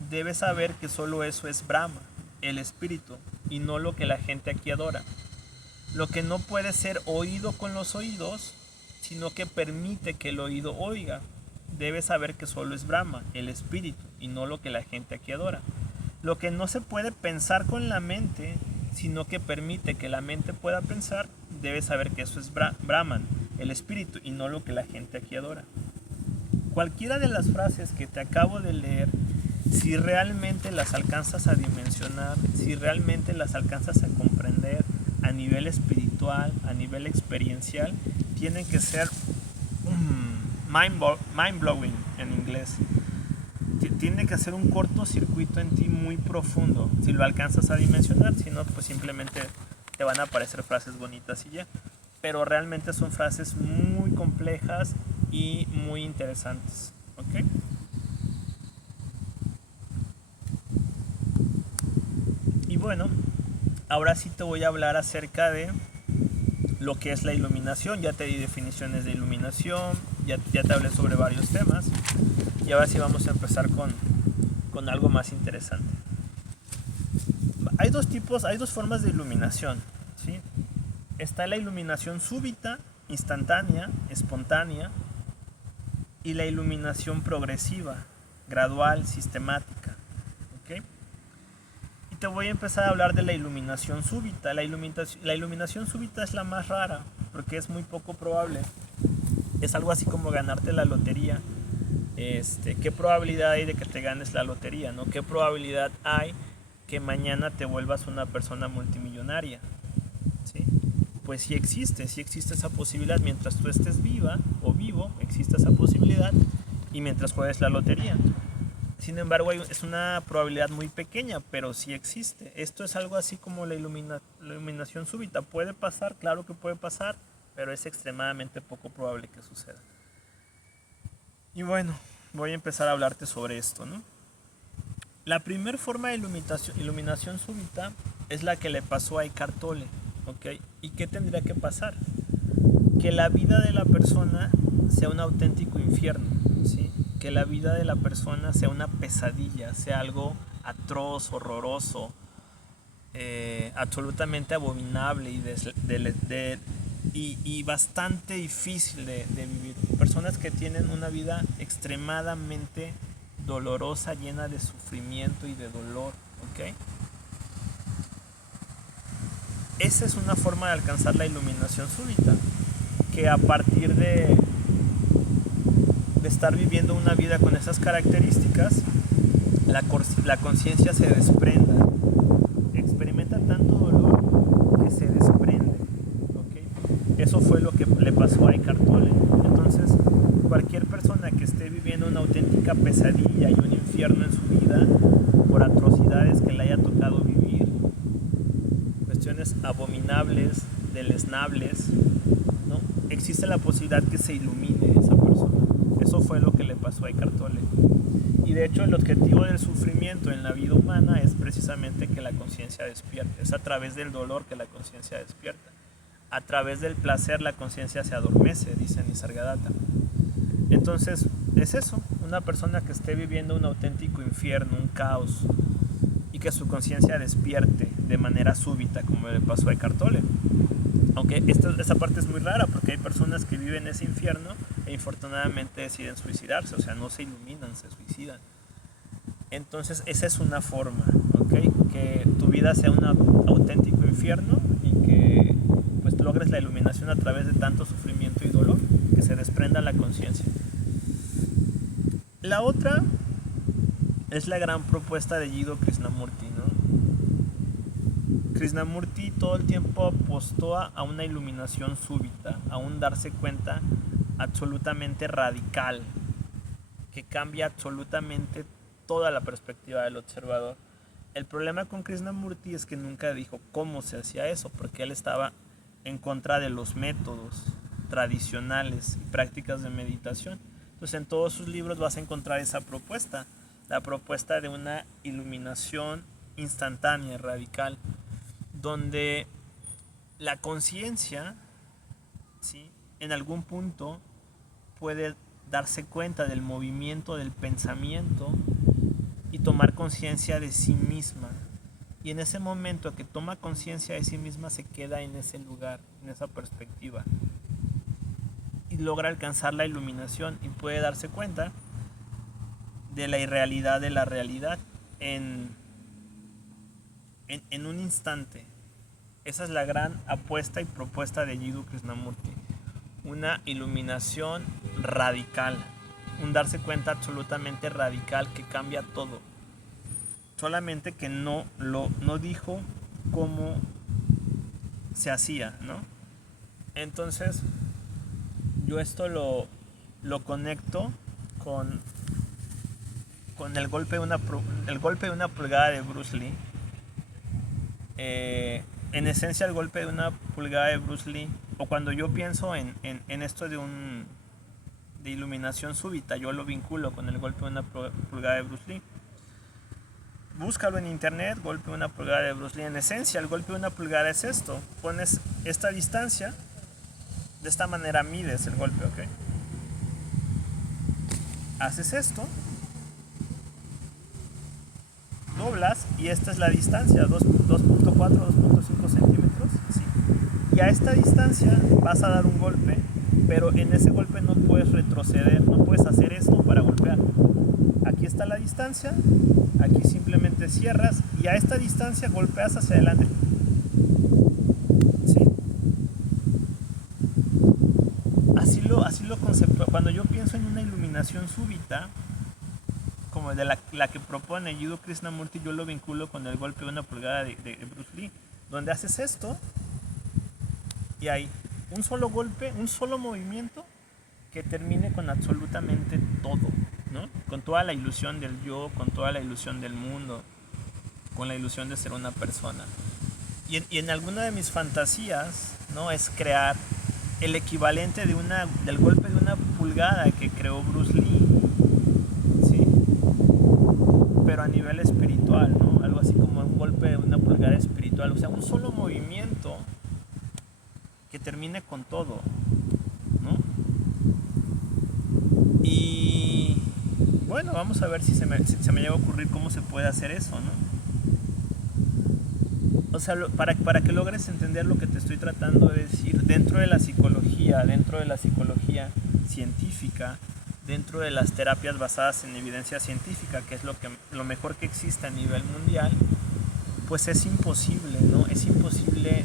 debe saber que solo eso es Brahma, el espíritu, y no lo que la gente aquí adora. Lo que no puede ser oído con los oídos, sino que permite que el oído oiga, debe saber que solo es Brahma, el espíritu, y no lo que la gente aquí adora. Lo que no se puede pensar con la mente, sino que permite que la mente pueda pensar, debe saber que eso es Brahman, el espíritu, y no lo que la gente aquí adora. Cualquiera de las frases que te acabo de leer, si realmente las alcanzas a dimensionar, si realmente las alcanzas a comprender a nivel espiritual, a nivel experiencial, tienen que ser mind-blowing en inglés. Tiene que hacer un cortocircuito en ti muy profundo si lo alcanzas a dimensionar, si no, pues simplemente te van a aparecer frases bonitas y ya. Pero realmente son frases muy complejas y muy interesantes, ¿ok? Y bueno, ahora sí te voy a hablar acerca de lo que es la iluminación. Ya te di definiciones de iluminación, ya te hablé sobre varios temas, y ahora sí vamos a empezar con algo más interesante. Hay dos formas de iluminación, ¿sí? Está la iluminación súbita, instantánea, espontánea, y la iluminación progresiva, gradual, sistemática, ¿ok? Y te voy a empezar a hablar de la iluminación súbita. La iluminación súbita es la más rara, porque es muy poco probable. Es algo así como ganarte la lotería. ¿Qué probabilidad hay de que te ganes la lotería, ¿no? ¿Qué probabilidad hay que mañana te vuelvas una persona multimillonaria? ¿Sí? Pues sí existe esa posibilidad. Mientras tú estés viva o vivo, existe esa posibilidad, y mientras juegues la lotería. Sin embargo, es una probabilidad muy pequeña, pero sí existe. Esto es algo así como la iluminación súbita. ¿Puede pasar? Claro que puede pasar, pero es extremadamente poco probable que suceda. Y bueno, voy a empezar a hablarte sobre esto, ¿no? La primera forma de iluminación súbita es la que le pasó a Eckhart Tolle, ¿ok? ¿Y qué tendría que pasar? Que la vida de la persona sea un auténtico infierno, ¿sí? Que la vida de la persona sea una pesadilla, sea algo atroz, horroroso, absolutamente abominable y bastante difícil de vivir. Personas que tienen una vida extremadamente dolorosa, llena de sufrimiento y de dolor, ¿ok? Esa es una forma de alcanzar la iluminación súbita, que a partir de estar viviendo una vida con esas características, la conciencia se desprenda, experimenta tanto dolor que se desprende, ¿okay? Eso fue lo que le pasó a Eckhart Tolle. Entonces, cualquier persona que esté viviendo una auténtica pesadilla y un infierno en su vida por atrocidades que le haya tocado vivir, cuestiones abominables, deleznables, ¿no? Existe la posibilidad que se ilumine esa persona. Eso fue lo que le pasó a Eckhart Tolle. Y de hecho el objetivo del sufrimiento en la vida humana es precisamente que la conciencia despierte. Es a través del dolor que la conciencia despierta. A través del placer la conciencia se adormece, dice Nisargadatta. Entonces es eso, una persona que esté viviendo un auténtico infierno, un caos, y que su conciencia despierte de manera súbita, como le pasó a Eckhart Tolle. Aunque esta parte es muy rara, porque hay personas que viven ese infierno e infortunadamente deciden suicidarse, o sea, no se iluminan, se suicidan. Entonces esa es una forma, ¿ok? Que tu vida sea un auténtico infierno y que pues logres la iluminación a través de tanto sufrimiento y dolor, que se desprenda la conciencia. La otra es la gran propuesta de Jiddu Krishnamurti, ¿no? Krishnamurti todo el tiempo apostó a una iluminación súbita, a un darse cuenta absolutamente radical, que cambia absolutamente toda la perspectiva del observador. El problema con Krishnamurti es que nunca dijo cómo se hacía eso, porque él estaba en contra de los métodos tradicionales y prácticas de meditación. Entonces en todos sus libros vas a encontrar esa propuesta, la propuesta de una iluminación instantánea, radical, donde la conciencia, ¿sí?, en algún punto puede darse cuenta del movimiento del pensamiento y tomar conciencia de sí misma. Y en ese momento que toma conciencia de sí misma se queda en ese lugar, en esa perspectiva. Y logra alcanzar la iluminación y puede darse cuenta de la irrealidad de la realidad en un instante. Esa es la gran apuesta y propuesta de Jiddu Krishnamurti. Una iluminación radical, un darse cuenta absolutamente radical que cambia todo. Solamente que no dijo cómo se hacía, ¿no? Entonces yo esto lo conecto con el golpe de una pulgada de Bruce Lee. En esencia el golpe de una pulgada de Bruce Lee, o cuando yo pienso en esto de iluminación súbita, yo lo vinculo con el golpe de una pulgada de Bruce Lee. Búscalo en internet, golpe de una pulgada de Bruce Lee. En esencia el golpe de una pulgada es esto: pones esta distancia, de esta manera mides el golpe, ¿ok? Haces esto, doblas y esta es la distancia, 2.4, 2.5 centímetros, ¿sí? Y a esta distancia vas a dar un golpe, pero en ese golpe no puedes retroceder, no puedes hacer esto para golpear. Aquí está la distancia, aquí simplemente cierras y a esta distancia golpeas hacia adelante, ¿sí? Así lo concepto. Cuando yo pienso en una iluminación súbita, como de la que propone Jiddu Krishnamurti, yo lo vinculo con el golpe de una pulgada de Bruce Lee, donde haces esto y hay un solo golpe, un solo movimiento que termine con absolutamente todo, ¿no? Con toda la ilusión del yo, con toda la ilusión del mundo, con la ilusión de ser una persona. Y en alguna de mis fantasías, ¿no?, es crear el equivalente del golpe de una pulgada que creó Bruce Lee, ¿sí? Pero a nivel espiritual, ¿no? Algo así como un golpe de una pulgada espiritual, o sea, un solo movimiento que termine con todo, ¿no? Y bueno, vamos a ver si se me llega a ocurrir cómo se puede hacer eso, ¿no? O sea, para que logres entender lo que te estoy tratando de decir, dentro de la psicología científica, dentro de las terapias basadas en evidencia científica, que es lo mejor que existe a nivel mundial, pues es imposible, ¿no? Es imposible,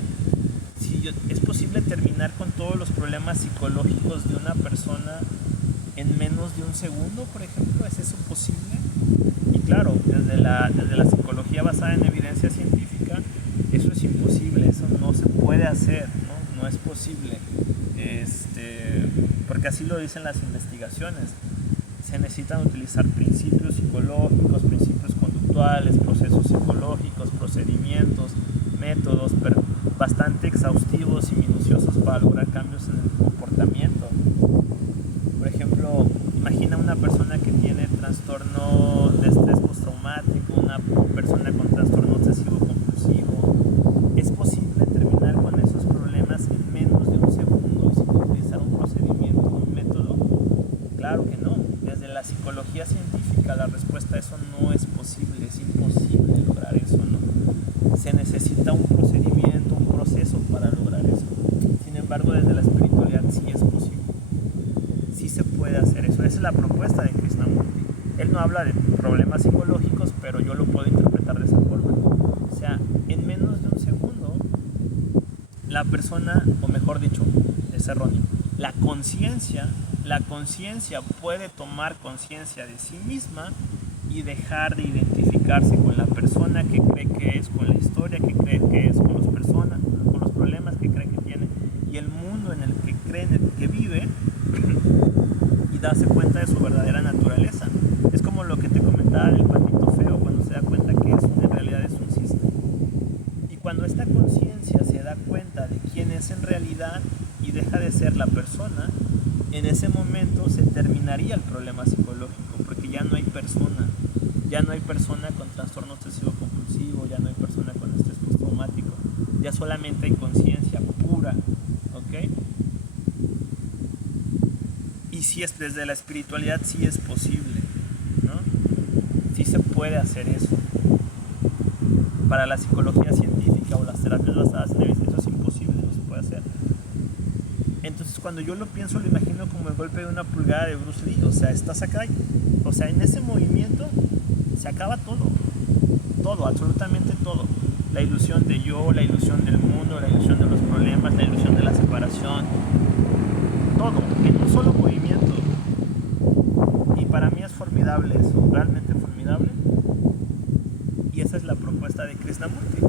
es posible terminar con todos los problemas psicológicos de una persona en menos de un segundo, por ejemplo. ¿Es eso posible? Y claro, desde la psicología basada en evidencia científica, eso es imposible, eso no se puede hacer, ¿no? No es posible, porque así lo dicen las investigaciones. Se necesitan utilizar principios psicológicos, principios conductuales, procesos psicológicos, procedimientos, métodos bastante exhaustivos y minuciosos para lograr cambios en el comportamiento. Por ejemplo, imagina una persona que tiene trastorno de estrés postraumático, una persona con trastorno obsesivo compulsivo. ¿Es posible terminar con esos problemas en menos de un segundo y sin utilizar un procedimiento, un método? Claro que no. Desde la psicología científica la respuesta a eso no es posible, es imposible lograr eso, ¿no? Se necesita un procedimiento, un proceso para lograr eso. Sin embargo, desde la espiritualidad sí es posible. Sí se puede hacer eso. Esa es la propuesta de Krishnamurti. Él no habla de problemas psicológicos, pero yo lo puedo interpretar de esa forma. O sea, en menos de un segundo, la persona, o mejor dicho, es erróneo, la conciencia puede tomar conciencia de sí misma y dejar de identificarse con la persona que cree que es, con la historia que cree que es, con las personas, con los problemas que cree que tiene y el mundo en el que cree, en el que vive, y darse cuenta de su verdadera naturaleza. Es como lo que te comentaba del patito feo, cuando se da cuenta que en realidad es un cisne. Y cuando esta conciencia se da cuenta de quién es en realidad y deja de ser la persona, en ese momento se terminaría el problema psicológico, porque ya no hay persona con trastorno obsesivo compulsivo, ya no hay persona con estrés postraumático, ya solamente hay conciencia pura, ¿ok? Y si es desde la espiritualidad, sí es posible, ¿no? Sí se puede hacer eso. Para la psicología científica o las terapias basadas en evidencia, eso es imposible, no se puede hacer. Entonces, cuando yo lo pienso, lo imagino como el golpe de una pulgada de Bruce Lee. O sea, estás acá, o sea, en ese movimiento se acaba todo, absolutamente todo. La ilusión de yo, la ilusión del mundo, la ilusión de los problemas, la ilusión de la separación, todo, en un solo movimiento. Y para mí es formidable eso, realmente formidable. Y esa es la propuesta de Krishnamurti.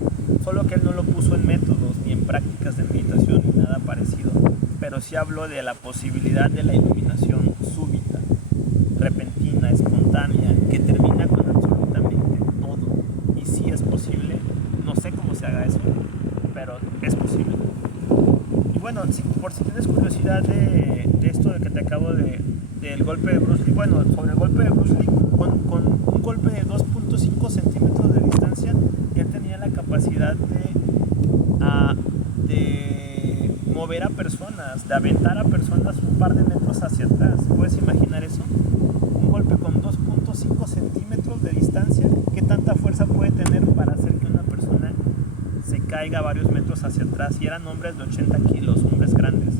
Solo que él no lo puso en métodos ni en prácticas de meditación ni nada parecido, pero sí habló de la posibilidad de la iluminación súbita, repentina, espontánea, que termina con absolutamente todo. Y sí es posible, no sé cómo se haga eso, pero es posible. Y bueno, por si tienes curiosidad de esto de que te acabo del golpe de Bruce Lee, bueno, sobre el golpe de Bruce Lee, con un golpe de 2.5 centímetros de distancia, él tenía la capacidad de mover a personas, de aventar a personas un par de metros hacia atrás. ¿Puedes imaginar eso? Un golpe con 2.5 centímetros de distancia, ¿qué tanta fuerza puede tener para hacer que una persona se caiga varios metros hacia atrás? Y eran hombres de 80 kilos, hombres grandes.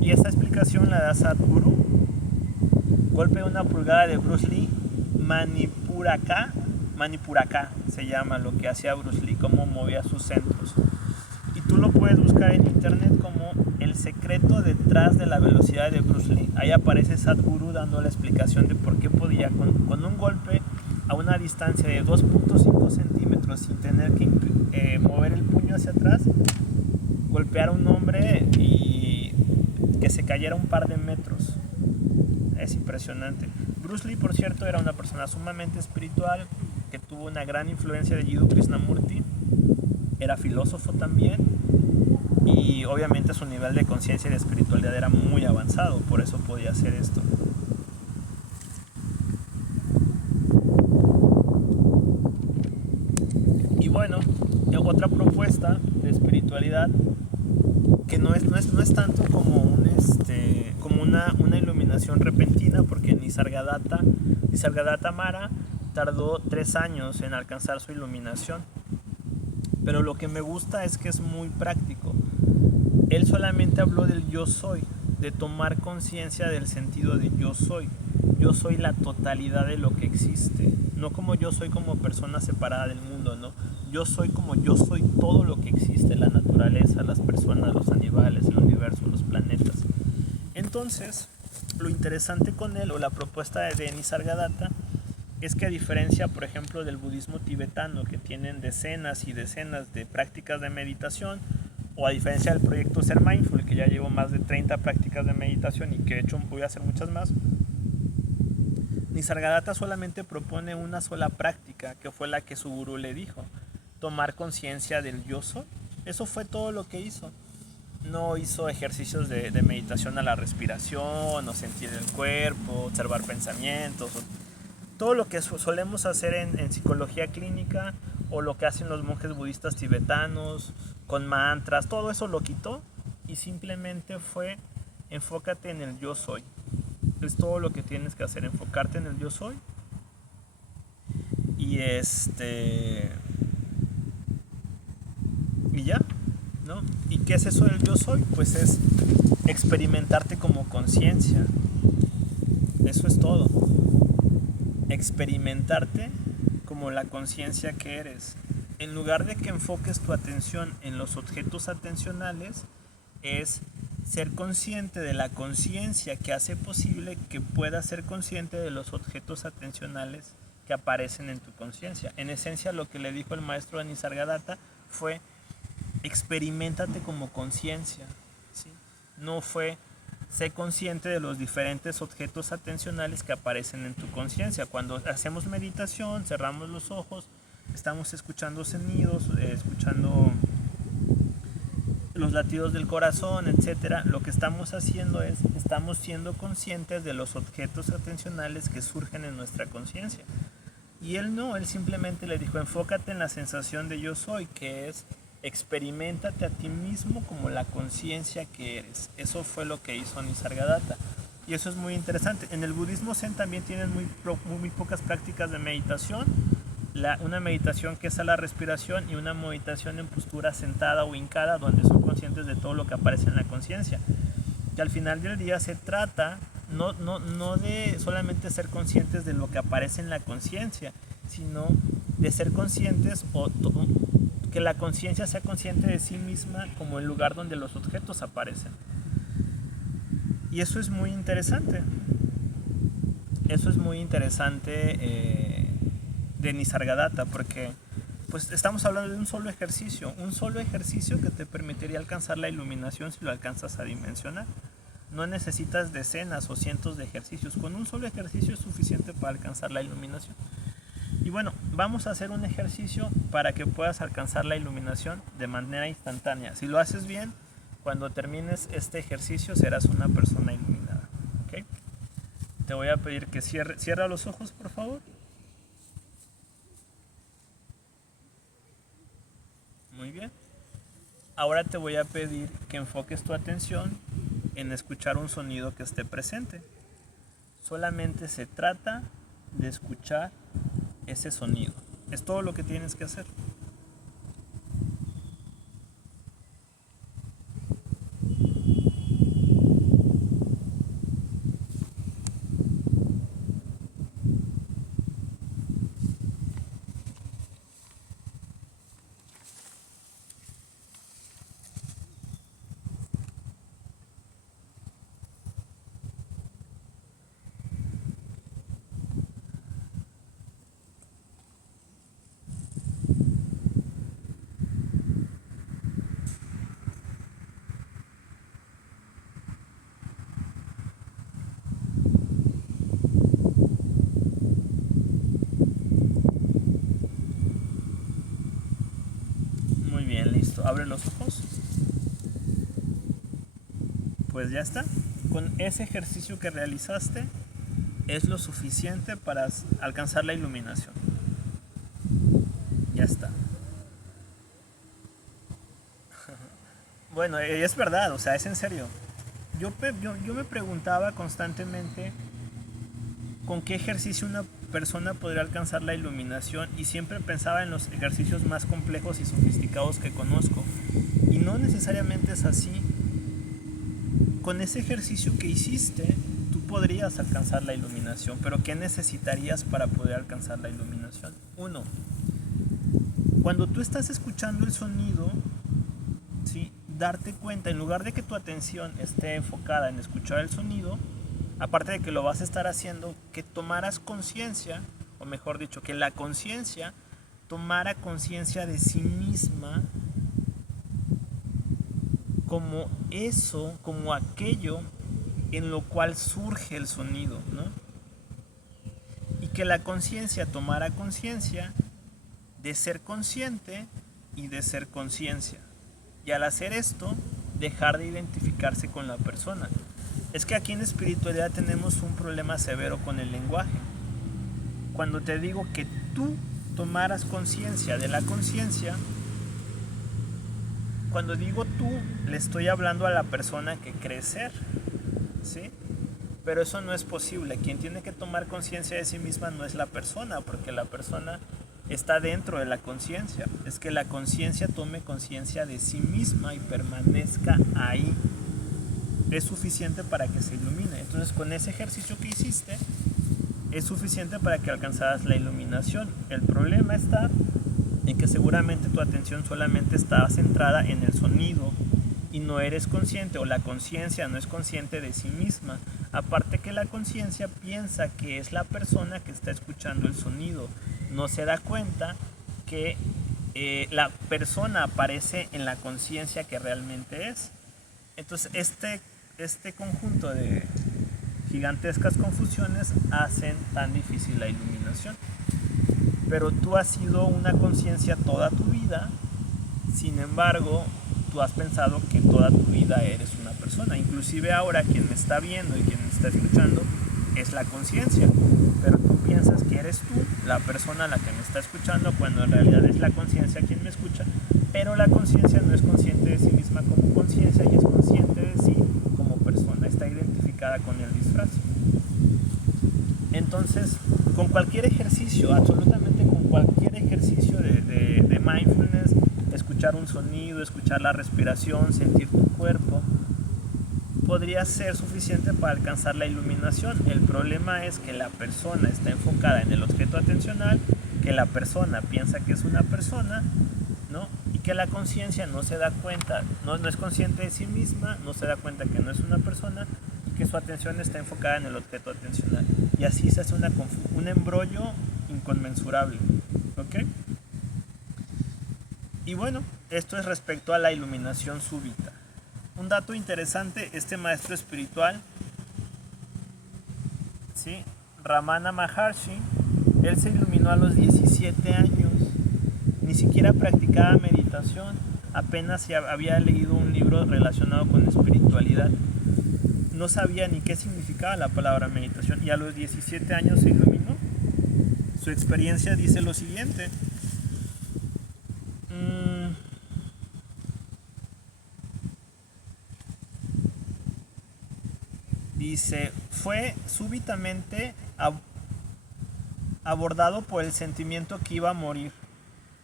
Y esta explicación la da Sadhguru. Golpe de una pulgada de Bruce Lee, Manipuraka se llama lo que hacía Bruce Lee, cómo movía sus centros. Y tú lo puedes buscar en internet como el secreto detrás de la velocidad de Bruce Lee. Ahí aparece Sadhguru dando la explicación de por qué podía con un golpe a una distancia de 2.5 centímetros sin tener que mover el puño hacia atrás, golpear a un hombre y que se cayera un par de metros. Es impresionante. Bruce Lee, por cierto, era una persona sumamente espiritual que tuvo una gran influencia de Jiddu Krishnamurti. Era filósofo también y obviamente su nivel de conciencia y de espiritualidad era muy avanzado, por eso podía hacer esto. Y bueno, otra propuesta de espiritualidad que no es tanto como como una iluminación repentina, porque Nisargadatta Mara tardó 3 años en alcanzar su iluminación. Pero lo que me gusta es que es muy práctico. Él solamente habló del yo soy, de tomar conciencia del sentido de yo soy. Yo soy la totalidad de lo que existe. No como yo soy como persona separada del mundo, no. Yo soy como yo soy todo lo que existe, la naturaleza, las personas, los animales, el universo, los planetas. Entonces, lo interesante con él, o la propuesta de Nisargadatta, es que a diferencia, por ejemplo, del budismo tibetano, que tienen decenas y decenas de prácticas de meditación, o a diferencia del proyecto Ser Mindful, que ya llevo más de 30 prácticas de meditación y que de hecho voy a hacer muchas más, Nisargadatta solamente propone una sola práctica, que fue la que su gurú le dijo: tomar conciencia del yo soy. Eso fue todo lo que hizo. No hizo ejercicios de meditación a la respiración, o sentir el cuerpo, observar pensamientos, todo lo que solemos hacer en psicología clínica, o lo que hacen los monjes budistas tibetanos con mantras. Todo eso lo quitó y simplemente fue: enfócate en el yo soy. Es todo lo que tienes que hacer, enfocarte en el yo soy. Y y ya, ¿no? ¿Y qué es eso del yo soy? Pues es experimentarte como conciencia. Eso es todo. Experimentarte como la conciencia que eres. En lugar de que enfoques tu atención en los objetos atencionales, es ser consciente de la conciencia que hace posible que puedas ser consciente de los objetos atencionales que aparecen en tu conciencia. En esencia, lo que le dijo el maestro de Nisargadatta fue: experiméntate como conciencia, ¿sí? No fue: sé consciente de los diferentes objetos atencionales que aparecen en tu conciencia. Cuando hacemos meditación, cerramos los ojos, estamos escuchando sonidos, escuchando los latidos del corazón, etcétera. Lo que estamos haciendo es, estamos siendo conscientes de los objetos atencionales que surgen en nuestra conciencia. Y él simplemente le dijo: enfócate en la sensación de yo soy, que es experiméntate a ti mismo como la conciencia que eres. Eso fue lo que hizo Nisargadatta. Y eso es muy interesante. En el budismo zen también tienen muy pocas prácticas de meditación. Una meditación que es a la respiración y una meditación en postura sentada o hincada, donde son conscientes de todo lo que aparece en la conciencia. Y al final del día se trata no de solamente ser conscientes de lo que aparece en la conciencia, sino de ser conscientes o que la conciencia sea consciente de sí misma como el lugar donde los objetos aparecen. Y eso es muy interesante. Eso es muy interesante de Nisargadatta, porque pues estamos hablando de un solo ejercicio que te permitiría alcanzar la iluminación si lo alcanzas a dimensionar. No necesitas decenas o cientos de ejercicios. Con un solo ejercicio es suficiente para alcanzar la iluminación. Y bueno, vamos a hacer un ejercicio para que puedas alcanzar la iluminación de manera instantánea. Si lo haces bien, cuando termines este ejercicio serás una persona iluminada. ¿Okay? Te voy a pedir que cierra los ojos, por favor. Muy bien. Ahora te voy a pedir que enfoques tu atención en escuchar un sonido que esté presente. Solamente se trata de escuchar ese sonido. Es todo lo que tienes que hacer. Muy bien, listo. Abre los ojos. Pues ya está. Con ese ejercicio que realizaste es lo suficiente para alcanzar la iluminación. Ya está. Bueno, es verdad, o sea, es en serio. Yo me preguntaba constantemente con qué ejercicio una persona podría alcanzar la iluminación, y siempre pensaba en los ejercicios más complejos y sofisticados que conozco. Y no necesariamente es así. Con ese ejercicio que hiciste, tú podrías alcanzar la iluminación. Pero ¿qué necesitarías para poder alcanzar la iluminación? 1. Cuando tú estás escuchando el sonido, ¿sí?, darte cuenta, en lugar de que tu atención esté enfocada en escuchar el sonido, aparte de que lo vas a estar haciendo, que tomaras conciencia, o mejor dicho, que la conciencia tomara conciencia de sí misma como eso, como aquello en lo cual surge el sonido, ¿no? Y que la conciencia tomara conciencia de ser consciente y de ser conciencia. Y al hacer esto, dejar de identificarse con la persona. Es que aquí en espiritualidad tenemos un problema severo con el lenguaje. Cuando te digo que tú tomaras conciencia de la conciencia, cuando digo tú, le estoy hablando a la persona que cree ser, ¿sí? Pero eso no es posible. Quien tiene que tomar conciencia de sí misma no es la persona, porque la persona está dentro de la conciencia. Es que la conciencia tome conciencia de sí misma y permanezca ahí. Es suficiente para que se ilumine. Entonces, con ese ejercicio que hiciste, es suficiente para que alcanzaras la iluminación. El problema está en que seguramente tu atención solamente está centrada en el sonido y no eres consciente, o la conciencia no es consciente de sí misma. Aparte que la conciencia piensa que es la persona que está escuchando el sonido, no se da cuenta que la persona aparece en la conciencia que realmente es. Entonces este conjunto de gigantescas confusiones hacen tan difícil la iluminación. Pero tú has sido una conciencia toda tu vida, sin embargo, tú has pensado que toda tu vida eres una persona. Inclusive ahora quien me está viendo y quien me está escuchando es la conciencia, pero tú piensas que eres tú, la persona a la que me está escuchando, cuando en realidad es la conciencia quien me escucha, pero la conciencia no es consciente de sí misma como conciencia y es consciente de sí como persona, está identificada con el disfraz. Entonces, con cualquier ejercicio, absolutamente con cualquier ejercicio de mindfulness, escuchar un sonido, escuchar la respiración, sentir tu cuerpo, podría ser suficiente para alcanzar la iluminación. El problema es que la persona está enfocada en el objeto atencional, que la persona piensa que es una persona, ¿no? Y que la conciencia no se da cuenta, no es consciente de sí misma, no se da cuenta que no es una persona, que su atención está enfocada en el objeto atencional, y así se hace un embrollo inconmensurable, ¿ok? Y bueno, esto es respecto a la iluminación súbita. Un dato interesante, este maestro espiritual, ¿sí? Ramana Maharshi, él se iluminó a los 17 años, ni siquiera practicaba meditación, apenas había leído un libro relacionado con espiritualidad. No sabía ni qué significaba la palabra meditación y a los 17 años se iluminó. Su experiencia dice lo siguiente. Dice, fue súbitamente abordado por el sentimiento que iba a morir.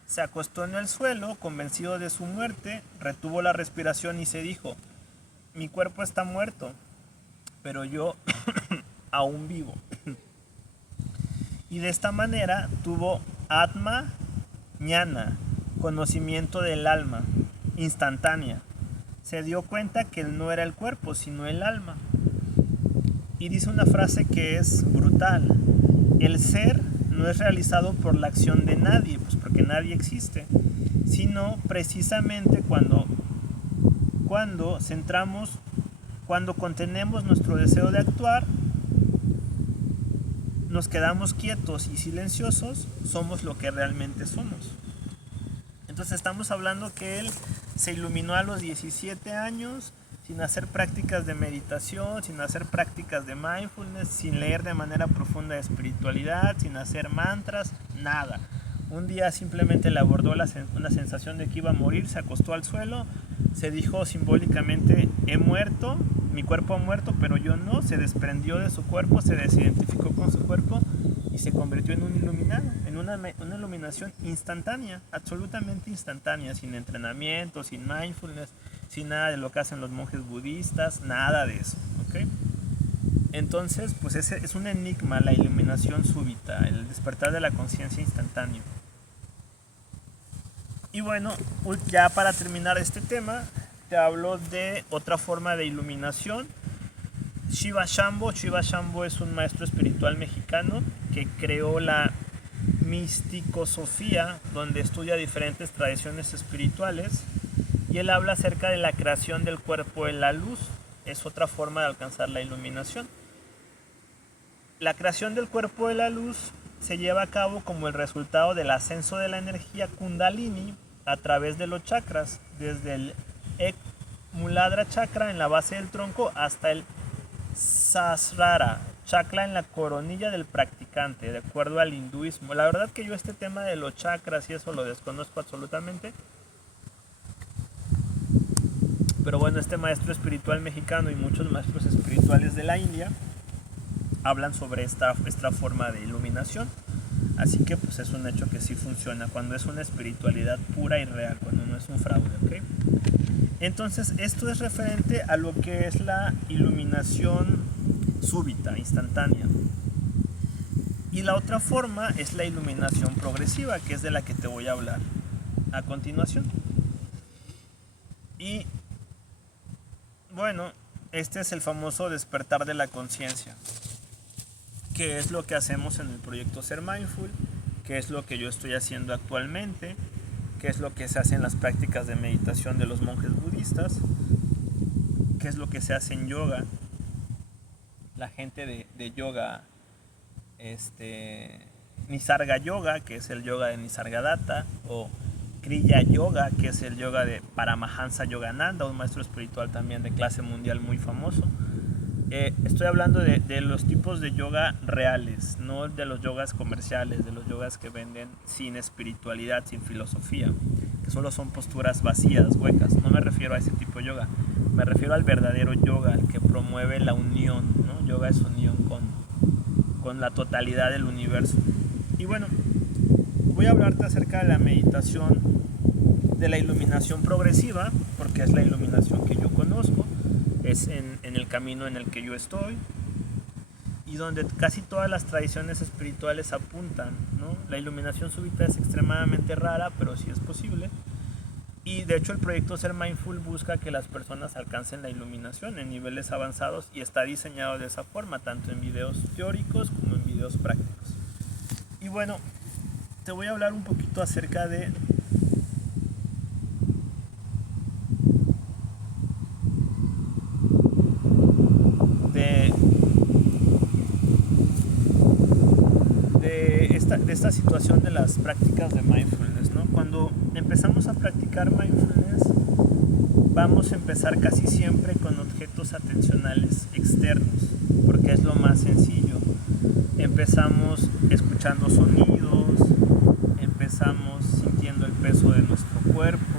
Se acostó en el suelo, convencido de su muerte, retuvo la respiración y se dijo, mi cuerpo está muerto, pero yo aún vivo. Y de esta manera tuvo Atma Jnana, conocimiento del alma, instantánea. Se dio cuenta que él no era el cuerpo, sino el alma. Y dice una frase que es brutal. El ser no es realizado por la acción de nadie, pues porque nadie existe, sino precisamente cuando contenemos nuestro deseo de actuar, nos quedamos quietos y silenciosos, somos lo que realmente somos. Entonces estamos hablando que él se iluminó a los 17 años, sin hacer prácticas de meditación, sin hacer prácticas de mindfulness, sin leer de manera profunda de espiritualidad, sin hacer mantras, nada. Un día simplemente le abordó una sensación de que iba a morir, se acostó al suelo, se dijo simbólicamente, he muerto, mi cuerpo ha muerto, pero yo no, se desprendió de su cuerpo, se desidentificó con su cuerpo y se convirtió en un iluminado, en una iluminación instantánea, absolutamente instantánea, sin entrenamiento, sin mindfulness, sin nada de lo que hacen los monjes budistas, nada de eso, ¿ok? Entonces, pues ese es un enigma, la iluminación súbita, el despertar de la conciencia instantáneo. Y bueno, ya para terminar este tema, te hablo de otra forma de iluminación. Shiva Shambho es un maestro espiritual mexicano que creó la misticosofía, donde estudia diferentes tradiciones espirituales, y él habla acerca de la creación del cuerpo en la luz. Es otra forma de alcanzar la iluminación. La creación del cuerpo de la luz se lleva a cabo como el resultado del ascenso de la energía Kundalini a través de los chakras, desde el Muladhara chakra en la base del tronco hasta el Sahasrara chakra en la coronilla del practicante, de acuerdo al hinduismo. La verdad que yo este tema de los chakras y eso lo desconozco absolutamente. Pero bueno, este maestro espiritual mexicano y muchos maestros espirituales de la India hablan sobre esta forma de iluminación. Así que pues es un hecho que sí funciona cuando es una espiritualidad pura y real, cuando no es un fraude, ¿ok? Entonces esto es referente a lo que es la iluminación súbita, instantánea. Y la otra forma es la iluminación progresiva, que es de la que te voy a hablar a continuación. Y bueno, este es el famoso despertar de la conciencia, que es lo que hacemos en el proyecto Ser Mindful, que es lo que yo estoy haciendo actualmente, que es lo que se hace en las prácticas de meditación de los monjes budistas, que es lo que se hace en yoga. La gente de yoga, Nisarga Yoga, que es el yoga de Nisargadatta, o Kriya Yoga, que es el yoga de Paramahansa Yogananda, un maestro espiritual también de clase mundial muy famoso. Estoy hablando de los tipos de yoga reales, no de los yogas comerciales, de los yogas que venden sin espiritualidad, sin filosofía, que solo son posturas vacías, huecas. No me refiero a ese tipo de yoga, me refiero al verdadero yoga, al que promueve la unión, ¿no? Yoga es unión con la totalidad del universo. Y bueno, voy a hablarte acerca de la meditación, de la iluminación progresiva, porque es la iluminación que yo conozco, es en el camino en el que yo estoy y donde casi todas las tradiciones espirituales apuntan, ¿no? La iluminación súbita es extremadamente rara, pero sí es posible. Y de hecho el proyecto Ser Mindful busca que las personas alcancen la iluminación en niveles avanzados y está diseñado de esa forma, tanto en videos teóricos como en videos prácticos. Y bueno, te voy a hablar un poquito acerca de esta situación de las prácticas de mindfulness, ¿no? Cuando empezamos a practicar mindfulness, vamos a empezar casi siempre con objetos atencionales externos, porque es lo más sencillo. Empezamos escuchando sonidos, empezamos sintiendo el peso de nuestro cuerpo,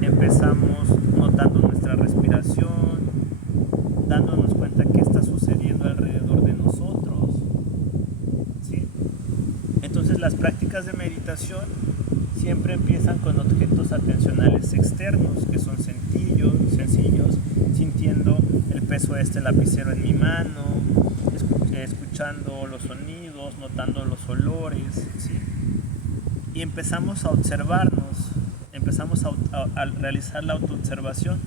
empezamos notando nuestra respiración, dándonos cuenta qué está sucediendo alrededor de nosotros, ¿sí? Entonces las prácticas de meditación siempre empiezan con objetos atencionales externos, que son sencillos, sintiendo el peso de este lapicero en mi mano, escuchando los sonidos, notando los olores, ¿sí? Y empezamos a observarnos, empezamos a realizar la autoobservación.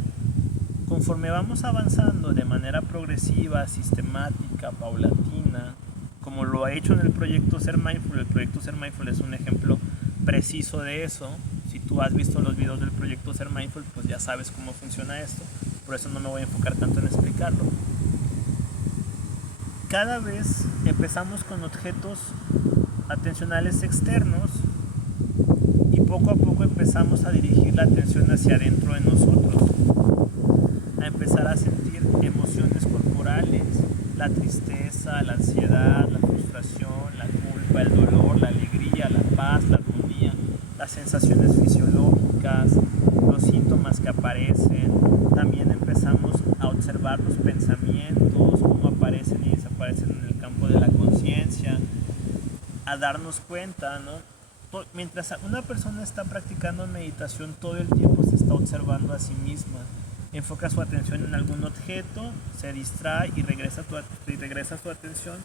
Conforme vamos avanzando de manera progresiva, sistemática, paulatina, como lo ha hecho en el proyecto Ser Mindful, el proyecto Ser Mindful es un ejemplo preciso de eso. Si tú has visto los videos del proyecto Ser Mindful, pues ya sabes cómo funciona esto, por eso no me voy a enfocar tanto en explicarlo. Cada vez empezamos con objetos atencionales externos y poco a poco empezamos a dirigir la atención hacia adentro de nosotros, a empezar a sentir emociones corporales, la tristeza, la ansiedad, la frustración, la culpa, el dolor, la alegría, la paz, la armonía, las sensaciones fisiológicas, los síntomas que aparecen. También empezamos a observar los pensamientos, cómo aparecen y desaparecen en el campo de la conciencia, a darnos cuenta, ¿no? Mientras una persona está practicando meditación, todo el tiempo se está observando a sí misma. Enfoca su atención en algún objeto, se distrae y regresa su atención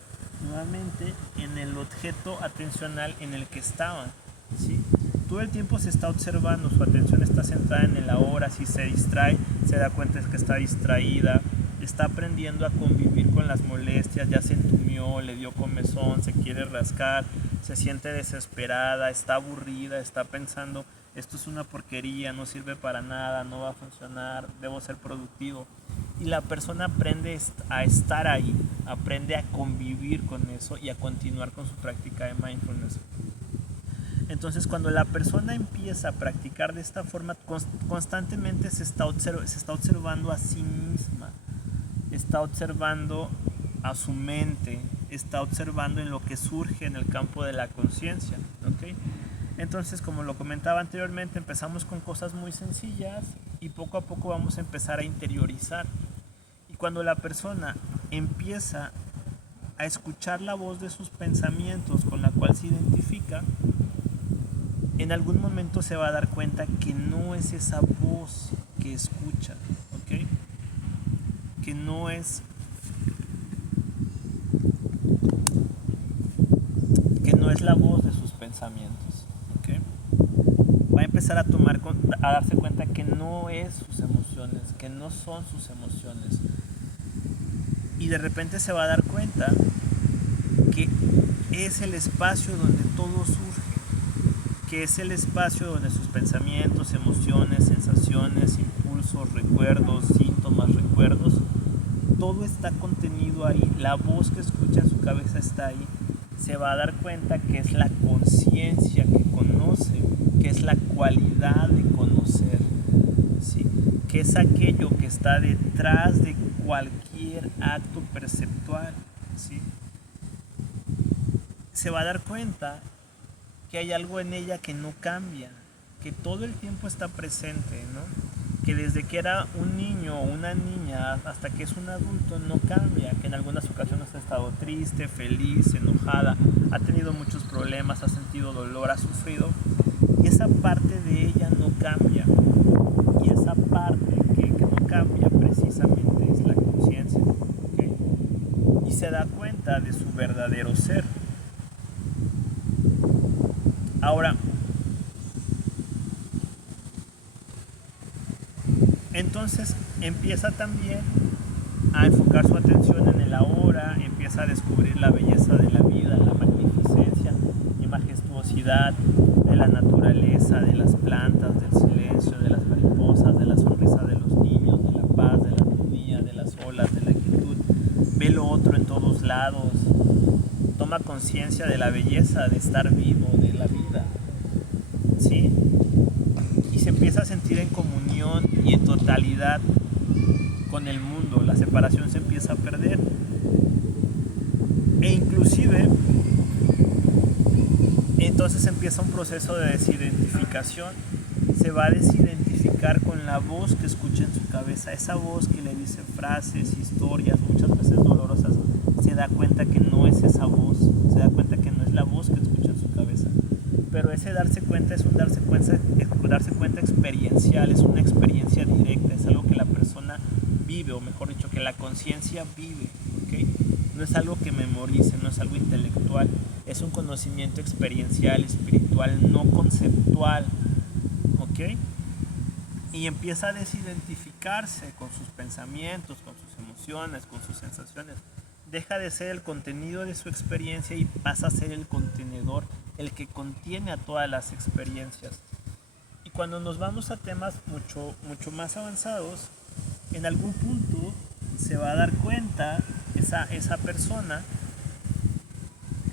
nuevamente en el objeto atencional en el que estaba, ¿sí? Todo el tiempo se está observando, su atención está centrada en el ahora. Si se distrae, se da cuenta de que está distraída, está aprendiendo a convivir con las molestias, ya se entumió, le dio comezón, se quiere rascar, se siente desesperada, está aburrida, está pensando, esto es una porquería, no sirve para nada, no va a funcionar, debo ser productivo. Y la persona aprende a estar ahí, aprende a convivir con eso y a continuar con su práctica de mindfulness. Entonces, cuando la persona empieza a practicar de esta forma, constantemente se está observando a sí misma, está observando a su mente, está observando en lo que surge en el campo de la conciencia, ¿okay? Entonces, como lo comentaba anteriormente, empezamos con cosas muy sencillas y poco a poco vamos a empezar a interiorizar. Y cuando la persona empieza a escuchar la voz de sus pensamientos con la cual se identifica, en algún momento se va a dar cuenta que no es esa voz que escucha, ¿ok? Que no es la voz de sus pensamientos. ¿Okay? Va a empezar a darse cuenta que no es sus emociones, que no son sus emociones. Y de repente se va a dar cuenta que es el espacio donde todo surge, que es el espacio donde sus pensamientos, emociones, sensaciones, impulsos, recuerdos, síntomas, recuerdos, todo está contenido ahí. La voz que escucha en su cabeza está ahí. Se va a dar cuenta que es la conciencia que conoce, que es la cualidad de conocer, ¿sí? Que es aquello que está detrás de cualquier acto perceptual, ¿sí? Se va a dar cuenta que hay algo en ella que no cambia, que todo el tiempo está presente, ¿no? Que desde que era un niño o una niña hasta que es un adulto no cambia, que en algunas ocasiones ha estado triste, feliz, enojada, ha tenido muchos problemas, ha sentido dolor, ha sufrido, y esa parte de ella no cambia. Y esa parte que no cambia precisamente es la conciencia, ¿okay? Y se da cuenta de su verdadero ser. Ahora, entonces empieza también a enfocar su atención en el ahora, empieza a descubrir la belleza de la vida, la magnificencia y majestuosidad de la naturaleza, de las plantas, del silencio, de las mariposas, de la sonrisa de los niños, de la paz, de la armonía, de las olas, de la quietud. Ve lo otro en todos lados. Toma conciencia de la belleza de estar vivo, de la vida, ¿sí? Y se empieza a sentir en comunión y en totalidad con el mundo. La separación se empieza a perder. E inclusive, entonces empieza un proceso de desidentificación. Se va a desidentificar con la voz que escucha en su cabeza. Esa voz que le dice frases, historias, muchas veces dolorosas. Se da cuenta que no es esa voz. Se da cuenta que no es la voz que escucha en su cabeza. Pero ese darse cuenta es un darse cuenta experiencial, es una experiencia directa, es algo que la persona vive, o mejor dicho, que la conciencia vive, ¿okay? No es algo que memorice, no es algo intelectual, es un conocimiento experiencial, espiritual, no conceptual, ¿ok? Y empieza a desidentificarse con sus pensamientos, con sus emociones, con sus sensaciones. Deja de ser el contenido de su experiencia y pasa a ser el contenedor, el que contiene a todas las experiencias. Y cuando nos vamos a temas mucho más avanzados, en algún punto se va a dar cuenta esa persona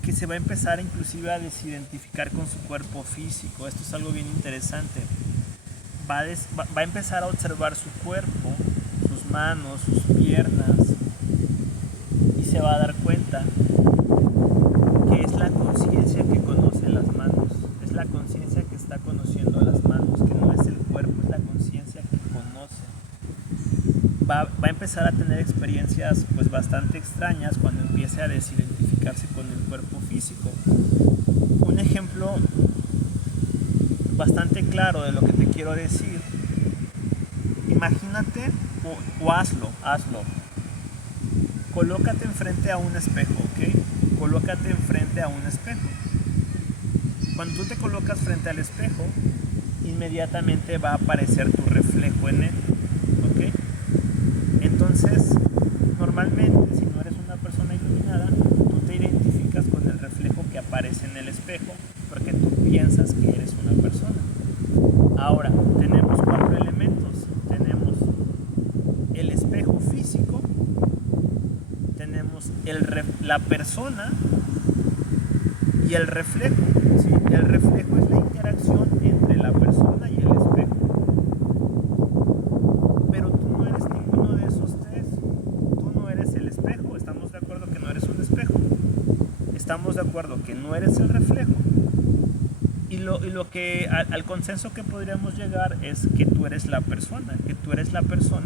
que se va a empezar inclusive a desidentificar con su cuerpo físico. Esto es algo bien interesante. Va a empezar a observar su cuerpo, sus manos, sus piernas, y se va a dar cuenta que es la conciencia que conoce las manos, es la conciencia que está conociendo las manos, que no es el cuerpo, es la conciencia que conoce. Va a empezar a tener experiencias pues bastante extrañas cuando empiece a desidentificarse con el cuerpo físico. Un ejemplo bastante claro de lo que te quiero decir, imagínate o hazlo, colócate enfrente a un espejo, ¿ok? Colócate enfrente a un espejo. Cuando tú te colocas frente al espejo, inmediatamente va a aparecer tu reflejo en él, ¿ok? Entonces, normalmente, si no eres una persona iluminada, tú te identificas con el reflejo que aparece en el espejo porque tú piensas que eres una persona. Ahora, tenemos 4 elementos. Tenemos el espejo físico, tenemos la persona y el reflejo, ¿sí? El reflejo es la interacción entre la persona y el espejo. Pero tú no eres ninguno de esos tres. Tú no eres el espejo. Estamos de acuerdo que no eres un espejo. Estamos de acuerdo que no eres el reflejo. Y lo que al consenso que podríamos llegar es que tú eres la persona,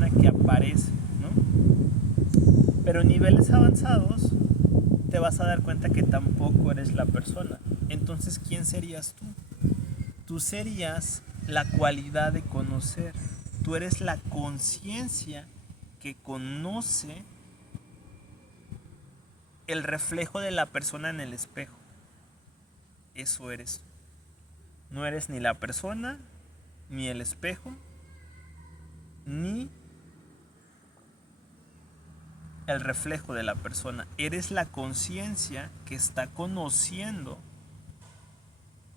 que aparece, ¿no? Pero en niveles avanzados te vas a dar cuenta que tampoco eres la persona. Entonces, ¿quién serías tú? Tú serías la cualidad de conocer. Tú eres la conciencia que conoce el reflejo de la persona en el espejo. eso eres tú. No eres ni la persona, ni el espejo, ni el reflejo de la persona. Eres la conciencia que está conociendo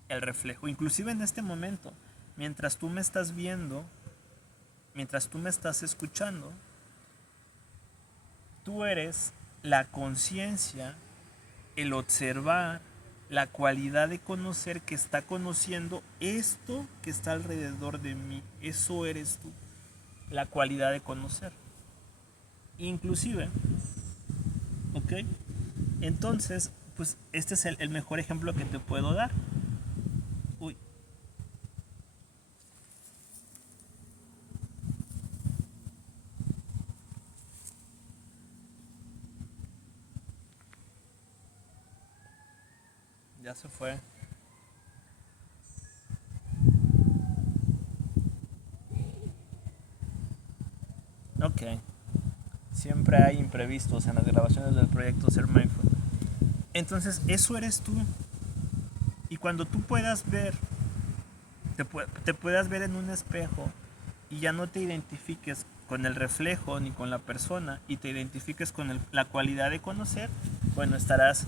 el reflejo. Inclusive en este momento, mientras tú me estás viendo, mientras tú me estás escuchando, tú eres la conciencia, el observar, la cualidad de conocer que está conociendo esto que está alrededor de mí. Eso eres tú, la cualidad de conocer. Inclusive, ¿ok? Entonces, pues este es el mejor ejemplo que te puedo dar. Uy. Ya se fue. Ok. Siempre hay imprevistos en las grabaciones del proyecto Ser Mindful. Entonces, eso eres tú. Y cuando tú puedas ver, te puedas ver en un espejo y ya no te identifiques con el reflejo ni con la persona y te identifiques con la cualidad de conocer, bueno, estarás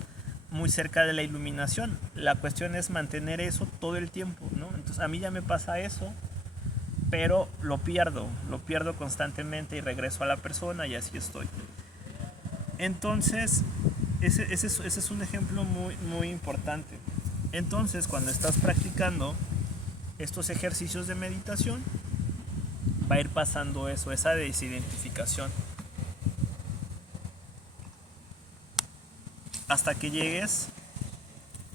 muy cerca de la iluminación. La cuestión es mantener eso todo el tiempo, ¿no? Entonces a mí ya me pasa eso, pero lo pierdo constantemente y regreso a la persona y así estoy. Entonces, ese es un ejemplo muy, muy importante. Entonces, cuando estás practicando estos ejercicios de meditación, va a ir pasando eso, esa desidentificación, hasta que llegues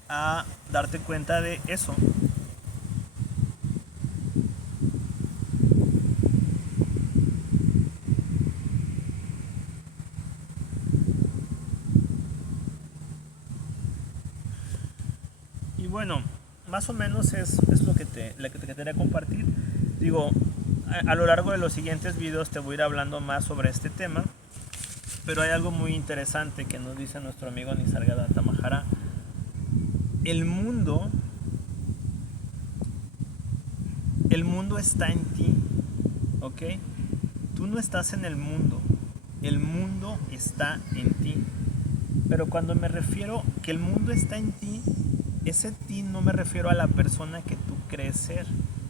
a darte cuenta de eso. Y bueno, más o menos es lo que te quería compartir. Digo, a lo largo de los siguientes videos te voy a ir hablando más sobre este tema, pero hay algo muy interesante que nos dice nuestro amigo Nisargadatta Mahara. El mundo está en ti, ¿ok? Tú no estás en el mundo está en ti. Pero cuando me refiero que el mundo está en ti, ese ti no me refiero a la persona que tú crees ser,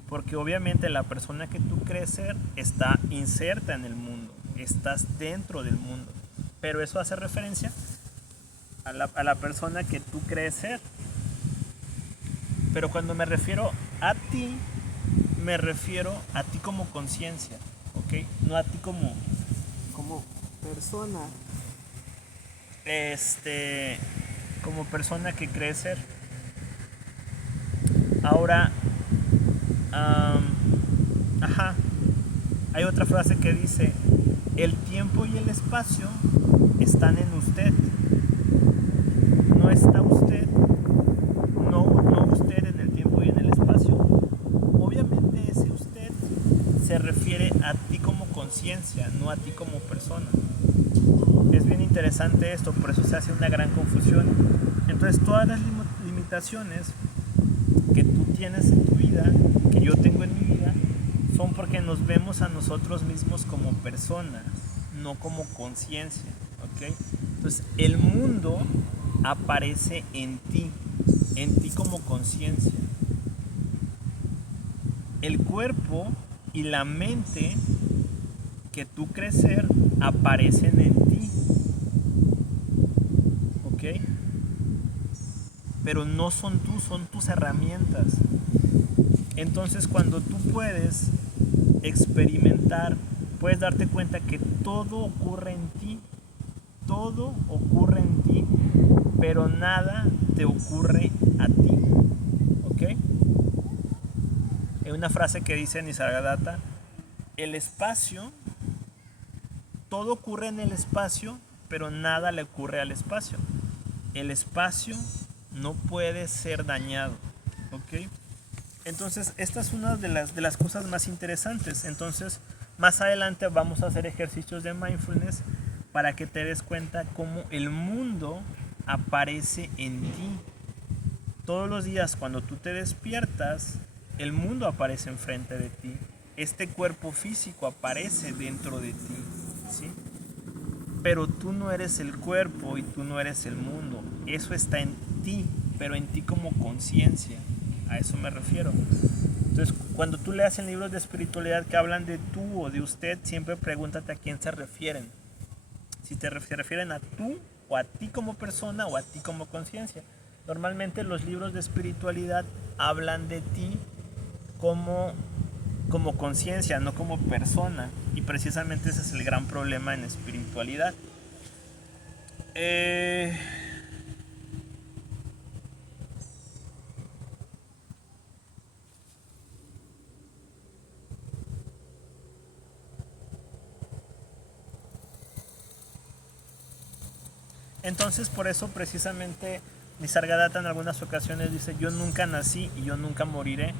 porque obviamente la persona que tú crees ser está inserta en el mundo, estás dentro del mundo, pero eso hace referencia a la persona que tú crees ser. Pero cuando me refiero a ti, me refiero a ti como conciencia, ¿ok? No a ti como persona, como persona que cree ser. Ahora, hay otra frase que dice: el tiempo y el espacio están en usted. No está usted, no usted en el tiempo y en el espacio. Obviamente ese usted se refiere a ti como conciencia, no a ti como persona. Es bien interesante esto, por eso se hace una gran confusión. Entonces todas las limitaciones que tú tienes en tu vida, que yo tengo en mi vida, son porque nos vemos a nosotros mismos como personas, no como conciencia, ¿ok? Entonces el mundo aparece en ti como conciencia. El cuerpo y la mente que tú crees ser aparecen en ti, ¿ok? Pero no son tú, son tus herramientas. Entonces cuando tú puedes experimentar, puedes darte cuenta que todo ocurre en ti, pero nada te ocurre a ti, ¿ok? Hay una frase que dice Nisargadatta: el espacio, todo ocurre en el espacio, pero nada le ocurre al espacio. El espacio no puede ser dañado, ¿ok? Entonces esta es una de las cosas más interesantes. Entonces más adelante vamos a hacer ejercicios de mindfulness para que te des cuenta cómo el mundo aparece en ti, Todos los días cuando tú te despiertas, el mundo aparece enfrente de ti. Este cuerpo físico aparece dentro de ti, ¿sí? Pero tú no eres el cuerpo y tú no eres el mundo. Eso está en ti, pero en ti como conciencia. A eso me refiero. Entonces, cuando tú leas en libros de espiritualidad que hablan de tú o de usted, siempre pregúntate a quién se refieren. Si se refieren a tú o a ti como persona o a ti como conciencia. Normalmente los libros de espiritualidad hablan de ti como conciencia, no como persona. Y precisamente ese es el gran problema en espiritualidad. Entonces por eso precisamente Nisargadatta en algunas ocasiones dice: yo nunca nací y yo nunca moriré.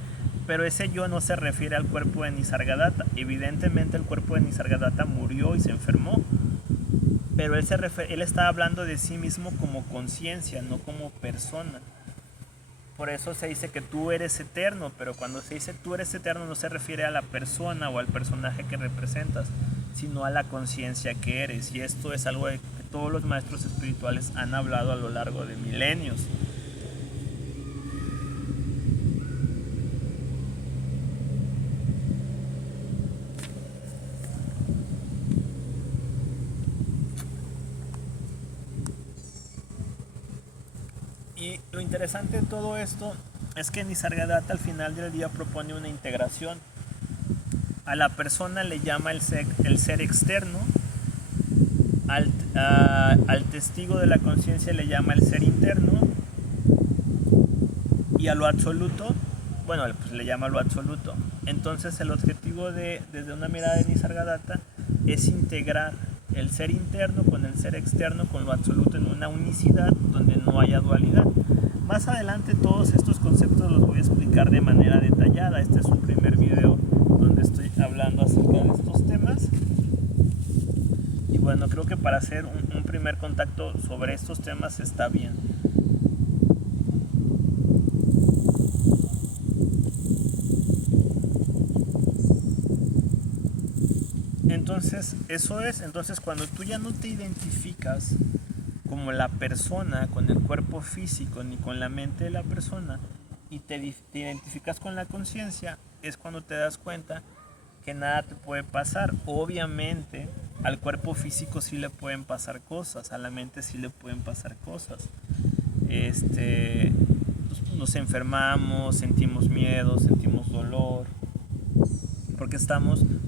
Pero ese yo no se refiere al cuerpo de Nisargadatta. Evidentemente el cuerpo de Nisargadatta murió y se enfermó. Pero él está hablando de sí mismo como conciencia, no como persona. Por eso se dice que tú eres eterno, pero cuando se dice tú eres eterno no se refiere a la persona o al personaje que representas, sino a la conciencia que eres. Y esto es algo de que todos los maestros espirituales han hablado a lo largo de milenios. Y lo interesante de todo esto es que Nisargadatta al final del día propone una integración. A la persona le llama el ser externo, al testigo de la conciencia le llama el ser interno, y a lo absoluto, bueno, pues le llama lo absoluto. Entonces el objetivo desde una mirada de Nisargadatta es integrar el ser interno con el ser externo, con lo absoluto, en una unicidad donde no haya dualidad. Más adelante todos estos conceptos los voy a explicar de manera detallada. Este es un primer video donde estoy hablando acerca de estos temas. Y bueno, creo que para hacer un primer contacto sobre estos temas está bien. Entonces, eso es. Entonces, cuando tú ya no te identificas como la persona, con el cuerpo físico, ni con la mente de la persona, y te identificas con la conciencia, es cuando te das cuenta que nada te puede pasar. Obviamente, al cuerpo físico sí le pueden pasar cosas, a la mente sí le pueden pasar cosas. Nos enfermamos, sentimos miedo, sentimos dolor,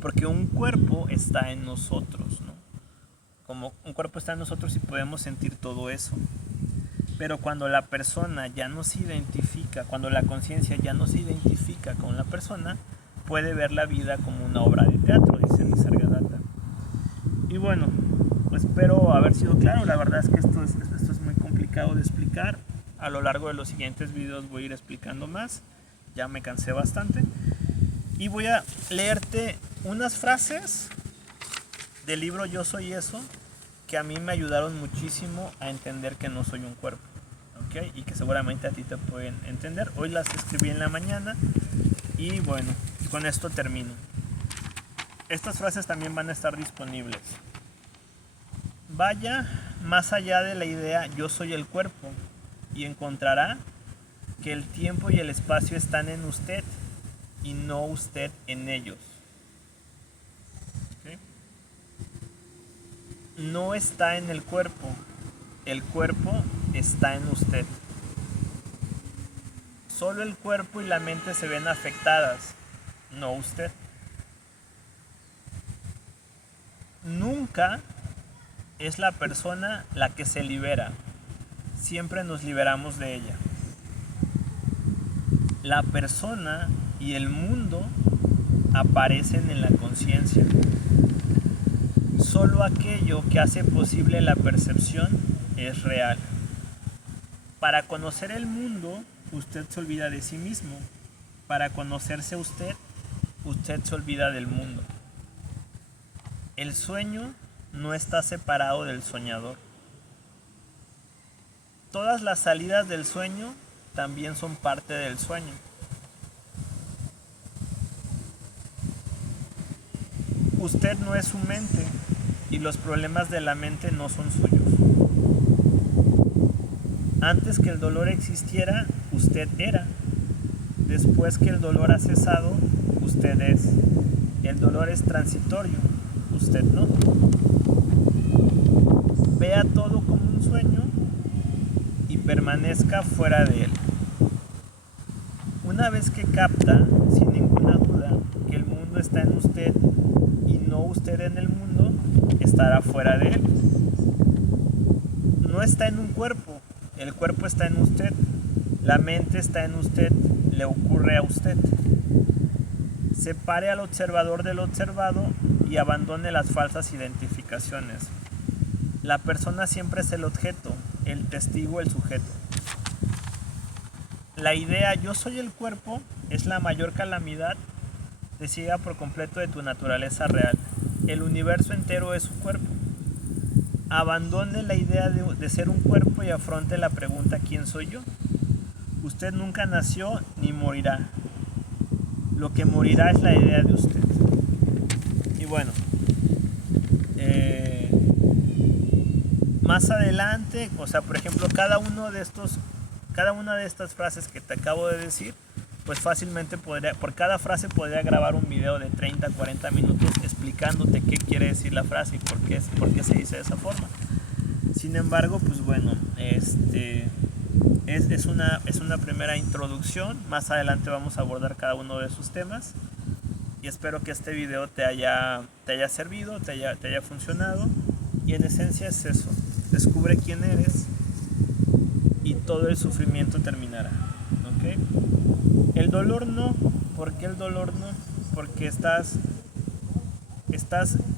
porque un cuerpo está en nosotros, ¿no? Como un cuerpo está en nosotros y podemos sentir todo eso. Pero cuando la persona ya no se identifica, cuando la conciencia ya no se identifica con la persona, puede ver la vida como una obra de teatro, dice Nisargadatta. Y bueno, espero haber sido claro. La verdad es que esto es muy complicado de explicar. A lo largo de los siguientes videos voy a ir explicando más. Ya me cansé bastante. Y voy a leerte unas frases del libro Yo Soy Eso, que a mí me ayudaron muchísimo a entender que no soy un cuerpo, ¿okay? Y que seguramente a ti te pueden entender. Hoy las escribí en la mañana y bueno, con esto termino. Estas frases también van a estar disponibles. Vaya más allá de la idea yo soy el cuerpo y encontrará que el tiempo y el espacio están en usted y no usted en ellos. ¿Okay? No está en el cuerpo está en usted. Solo el cuerpo y la mente se ven afectadas, no usted. Nunca es la persona la que se libera, siempre nos liberamos de ella. La persona y el mundo aparecen en la conciencia. Solo aquello que hace posible la percepción es real. Para conocer el mundo, usted se olvida de sí mismo. Para conocerse usted se olvida del mundo. El sueño no está separado del soñador. Todas las salidas del sueño también son parte del sueño. Usted no es su mente y los problemas de la mente no son suyos. Antes que el dolor existiera, usted era. Después que el dolor ha cesado, usted es. El dolor es transitorio, usted no. Vea todo como un sueño y permanezca fuera de él. Una vez que capta, sin ninguna duda, que el mundo está en usted y no usted en el mundo, estará fuera de él. No está en un cuerpo, el cuerpo está en usted, la mente está en usted, le ocurre a usted. Separe al observador del observado y abandone las falsas identificaciones. La persona siempre es el objeto, el testigo el sujeto. La idea yo soy el cuerpo es la mayor calamidad, te ciega por completo de tu naturaleza real. El universo entero es su cuerpo. Abandone la idea de ser un cuerpo y afronte la pregunta ¿quién soy yo? Usted nunca nació ni morirá. Lo que morirá es la idea de usted. Y bueno, más adelante, o sea, por ejemplo, cada una de estas frases que te acabo de decir, pues fácilmente por cada frase podría grabar un video de 30, 40 minutos explicándote qué quiere decir la frase y por qué se dice de esa forma. Sin embargo, pues bueno, es una primera introducción. Más adelante vamos a abordar cada uno de sus temas y espero que este video te haya servido, te haya funcionado. Y en esencia es eso, descubre quién eres y todo el sufrimiento terminará, ¿ok? El dolor no. ¿Por qué el dolor no? Porque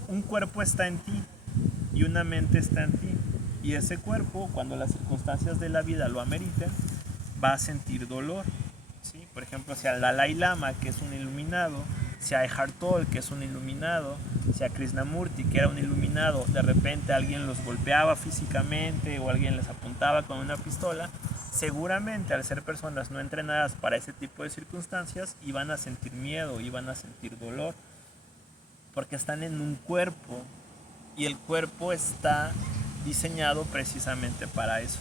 un cuerpo está en ti y una mente está en ti. Y ese cuerpo, cuando las circunstancias de la vida lo ameriten, va a sentir dolor, ¿sí? Por ejemplo, si al Dalai Lama, que es un iluminado, si a Eckhart Tolle, que es un iluminado, si a Krishnamurti, que era un iluminado, de repente alguien los golpeaba físicamente o alguien les apuntaba con una pistola, seguramente al ser personas no entrenadas para ese tipo de circunstancias, iban a sentir miedo, iban a sentir dolor, porque están en un cuerpo y el cuerpo está diseñado precisamente para eso.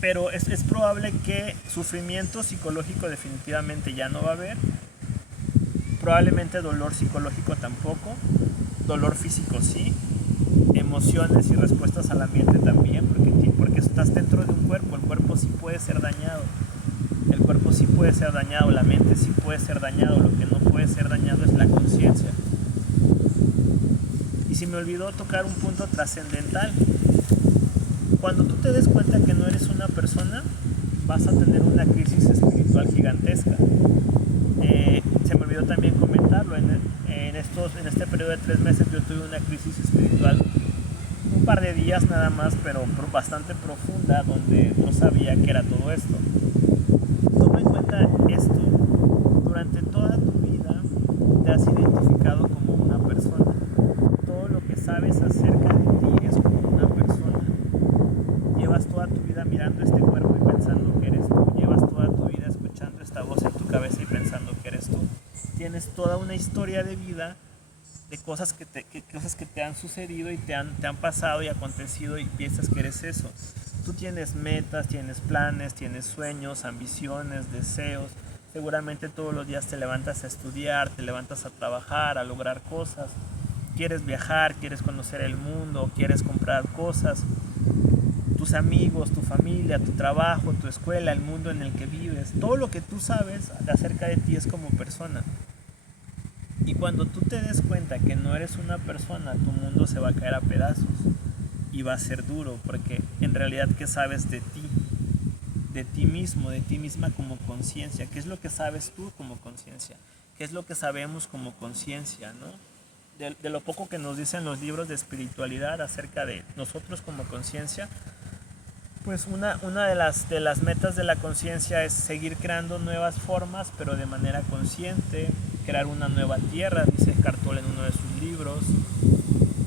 Pero es probable que sufrimiento psicológico definitivamente ya no va a haber, probablemente dolor psicológico tampoco, dolor físico sí, emociones y respuestas al ambiente también, porque estás dentro de un cuerpo, el cuerpo sí puede ser dañado, la mente sí puede ser dañado, lo que no puede ser dañado es la conciencia. Y si me olvidó tocar un punto trascendental, cuando tú te des cuenta que no eres una persona, vas a tener una crisis espiritual gigantesca. Se me olvidó también comentarlo, en este periodo de 3 meses yo tuve una crisis espiritual, un par de días nada más, pero bastante profunda, donde no sabía qué era todo esto. Toma en cuenta esto, durante toda tu vida te has identificado como una persona, todo lo que sabes acerca de ti es como una persona. Llevas toda tu vida mirando este cuerpo y pensando que eres tú. Llevas toda tu vida escuchando esta voz en tu cabeza y pensando que eres tú. Tienes toda una historia de vida, de cosas que te han sucedido y te han pasado y acontecido y piensas que eres eso. Tú tienes metas, tienes planes, tienes sueños, ambiciones, deseos. Seguramente todos los días te levantas a estudiar, te levantas a trabajar, a lograr cosas. Quieres viajar, quieres conocer el mundo, quieres comprar cosas. Tus amigos, tu familia, tu trabajo, tu escuela, el mundo en el que vives, todo lo que tú sabes acerca de ti es como persona. Y cuando tú te des cuenta que no eres una persona, tu mundo se va a caer a pedazos y va a ser duro, porque en realidad ¿qué sabes de ti? De ti mismo, de ti misma como conciencia. ¿Qué es lo que sabes tú como conciencia? ¿Qué es lo que sabemos como conciencia, no? De lo poco que nos dicen los libros de espiritualidad acerca de nosotros como conciencia, pues una de las metas de la conciencia es seguir creando nuevas formas, pero de manera consciente, crear una nueva tierra, dice Eckhart Tolle en uno de sus libros,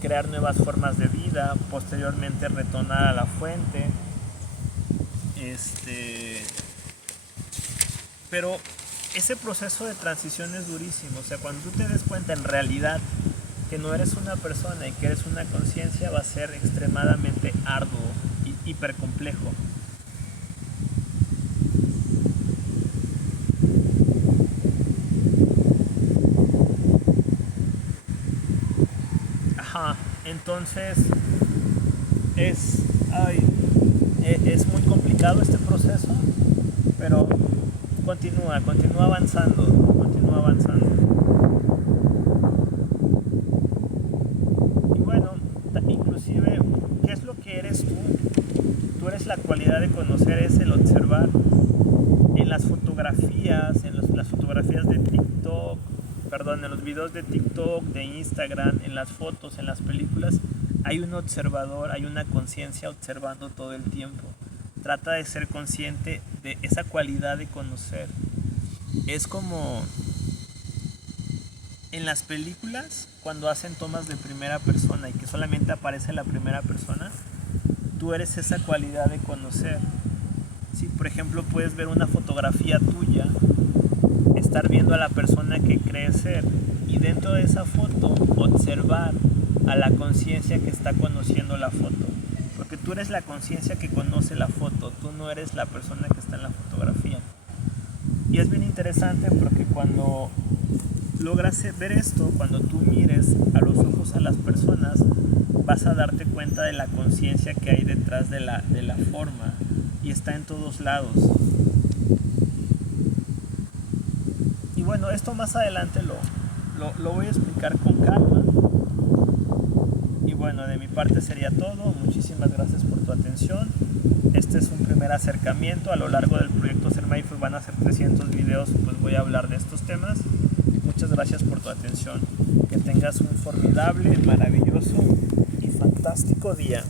crear nuevas formas de vida, posteriormente retornar a la fuente, Pero ese proceso de transición es durísimo. O sea, cuando tú te des cuenta en realidad que no eres una persona y que eres una conciencia, va a ser extremadamente arduo y hiper complejo. Ajá, entonces es muy complicado este proceso, pero continúa avanzando, continúa avanzando. Y bueno, inclusive, ¿qué es lo que eres tú? Tú eres la cualidad de conocer, es el observar. En las fotografías, las fotografías de TikTok, perdón, en los videos de TikTok, de Instagram, en las fotos, en las películas, hay un observador, hay una conciencia observando todo el tiempo. Trata de ser consciente de esa cualidad de conocer. Es como en las películas, cuando hacen tomas de primera persona y que solamente aparece la primera persona, tú eres esa cualidad de conocer. Si por ejemplo puedes ver una fotografía tuya, estar viendo a la persona que crees ser y dentro de esa foto observar a la conciencia que está conociendo la foto, porque tú eres la conciencia que conoce la foto, tú no eres la persona que está en la fotografía. Y es bien interesante porque cuando logras ver esto, cuando tú mires a los ojos a las personas, vas a darte cuenta de la conciencia que hay detrás de la forma, y está en todos lados. Y bueno, esto más adelante lo voy a explicar con calma. Y bueno, de mi parte sería todo. Muchísimas gracias por tu atención. Este es un primer acercamiento. A lo largo del proyecto Ser Mindful van a ser 300 videos, pues voy a hablar de estos temas. Muchas gracias por tu atención. Que tengas un formidable, maravilloso y fantástico día.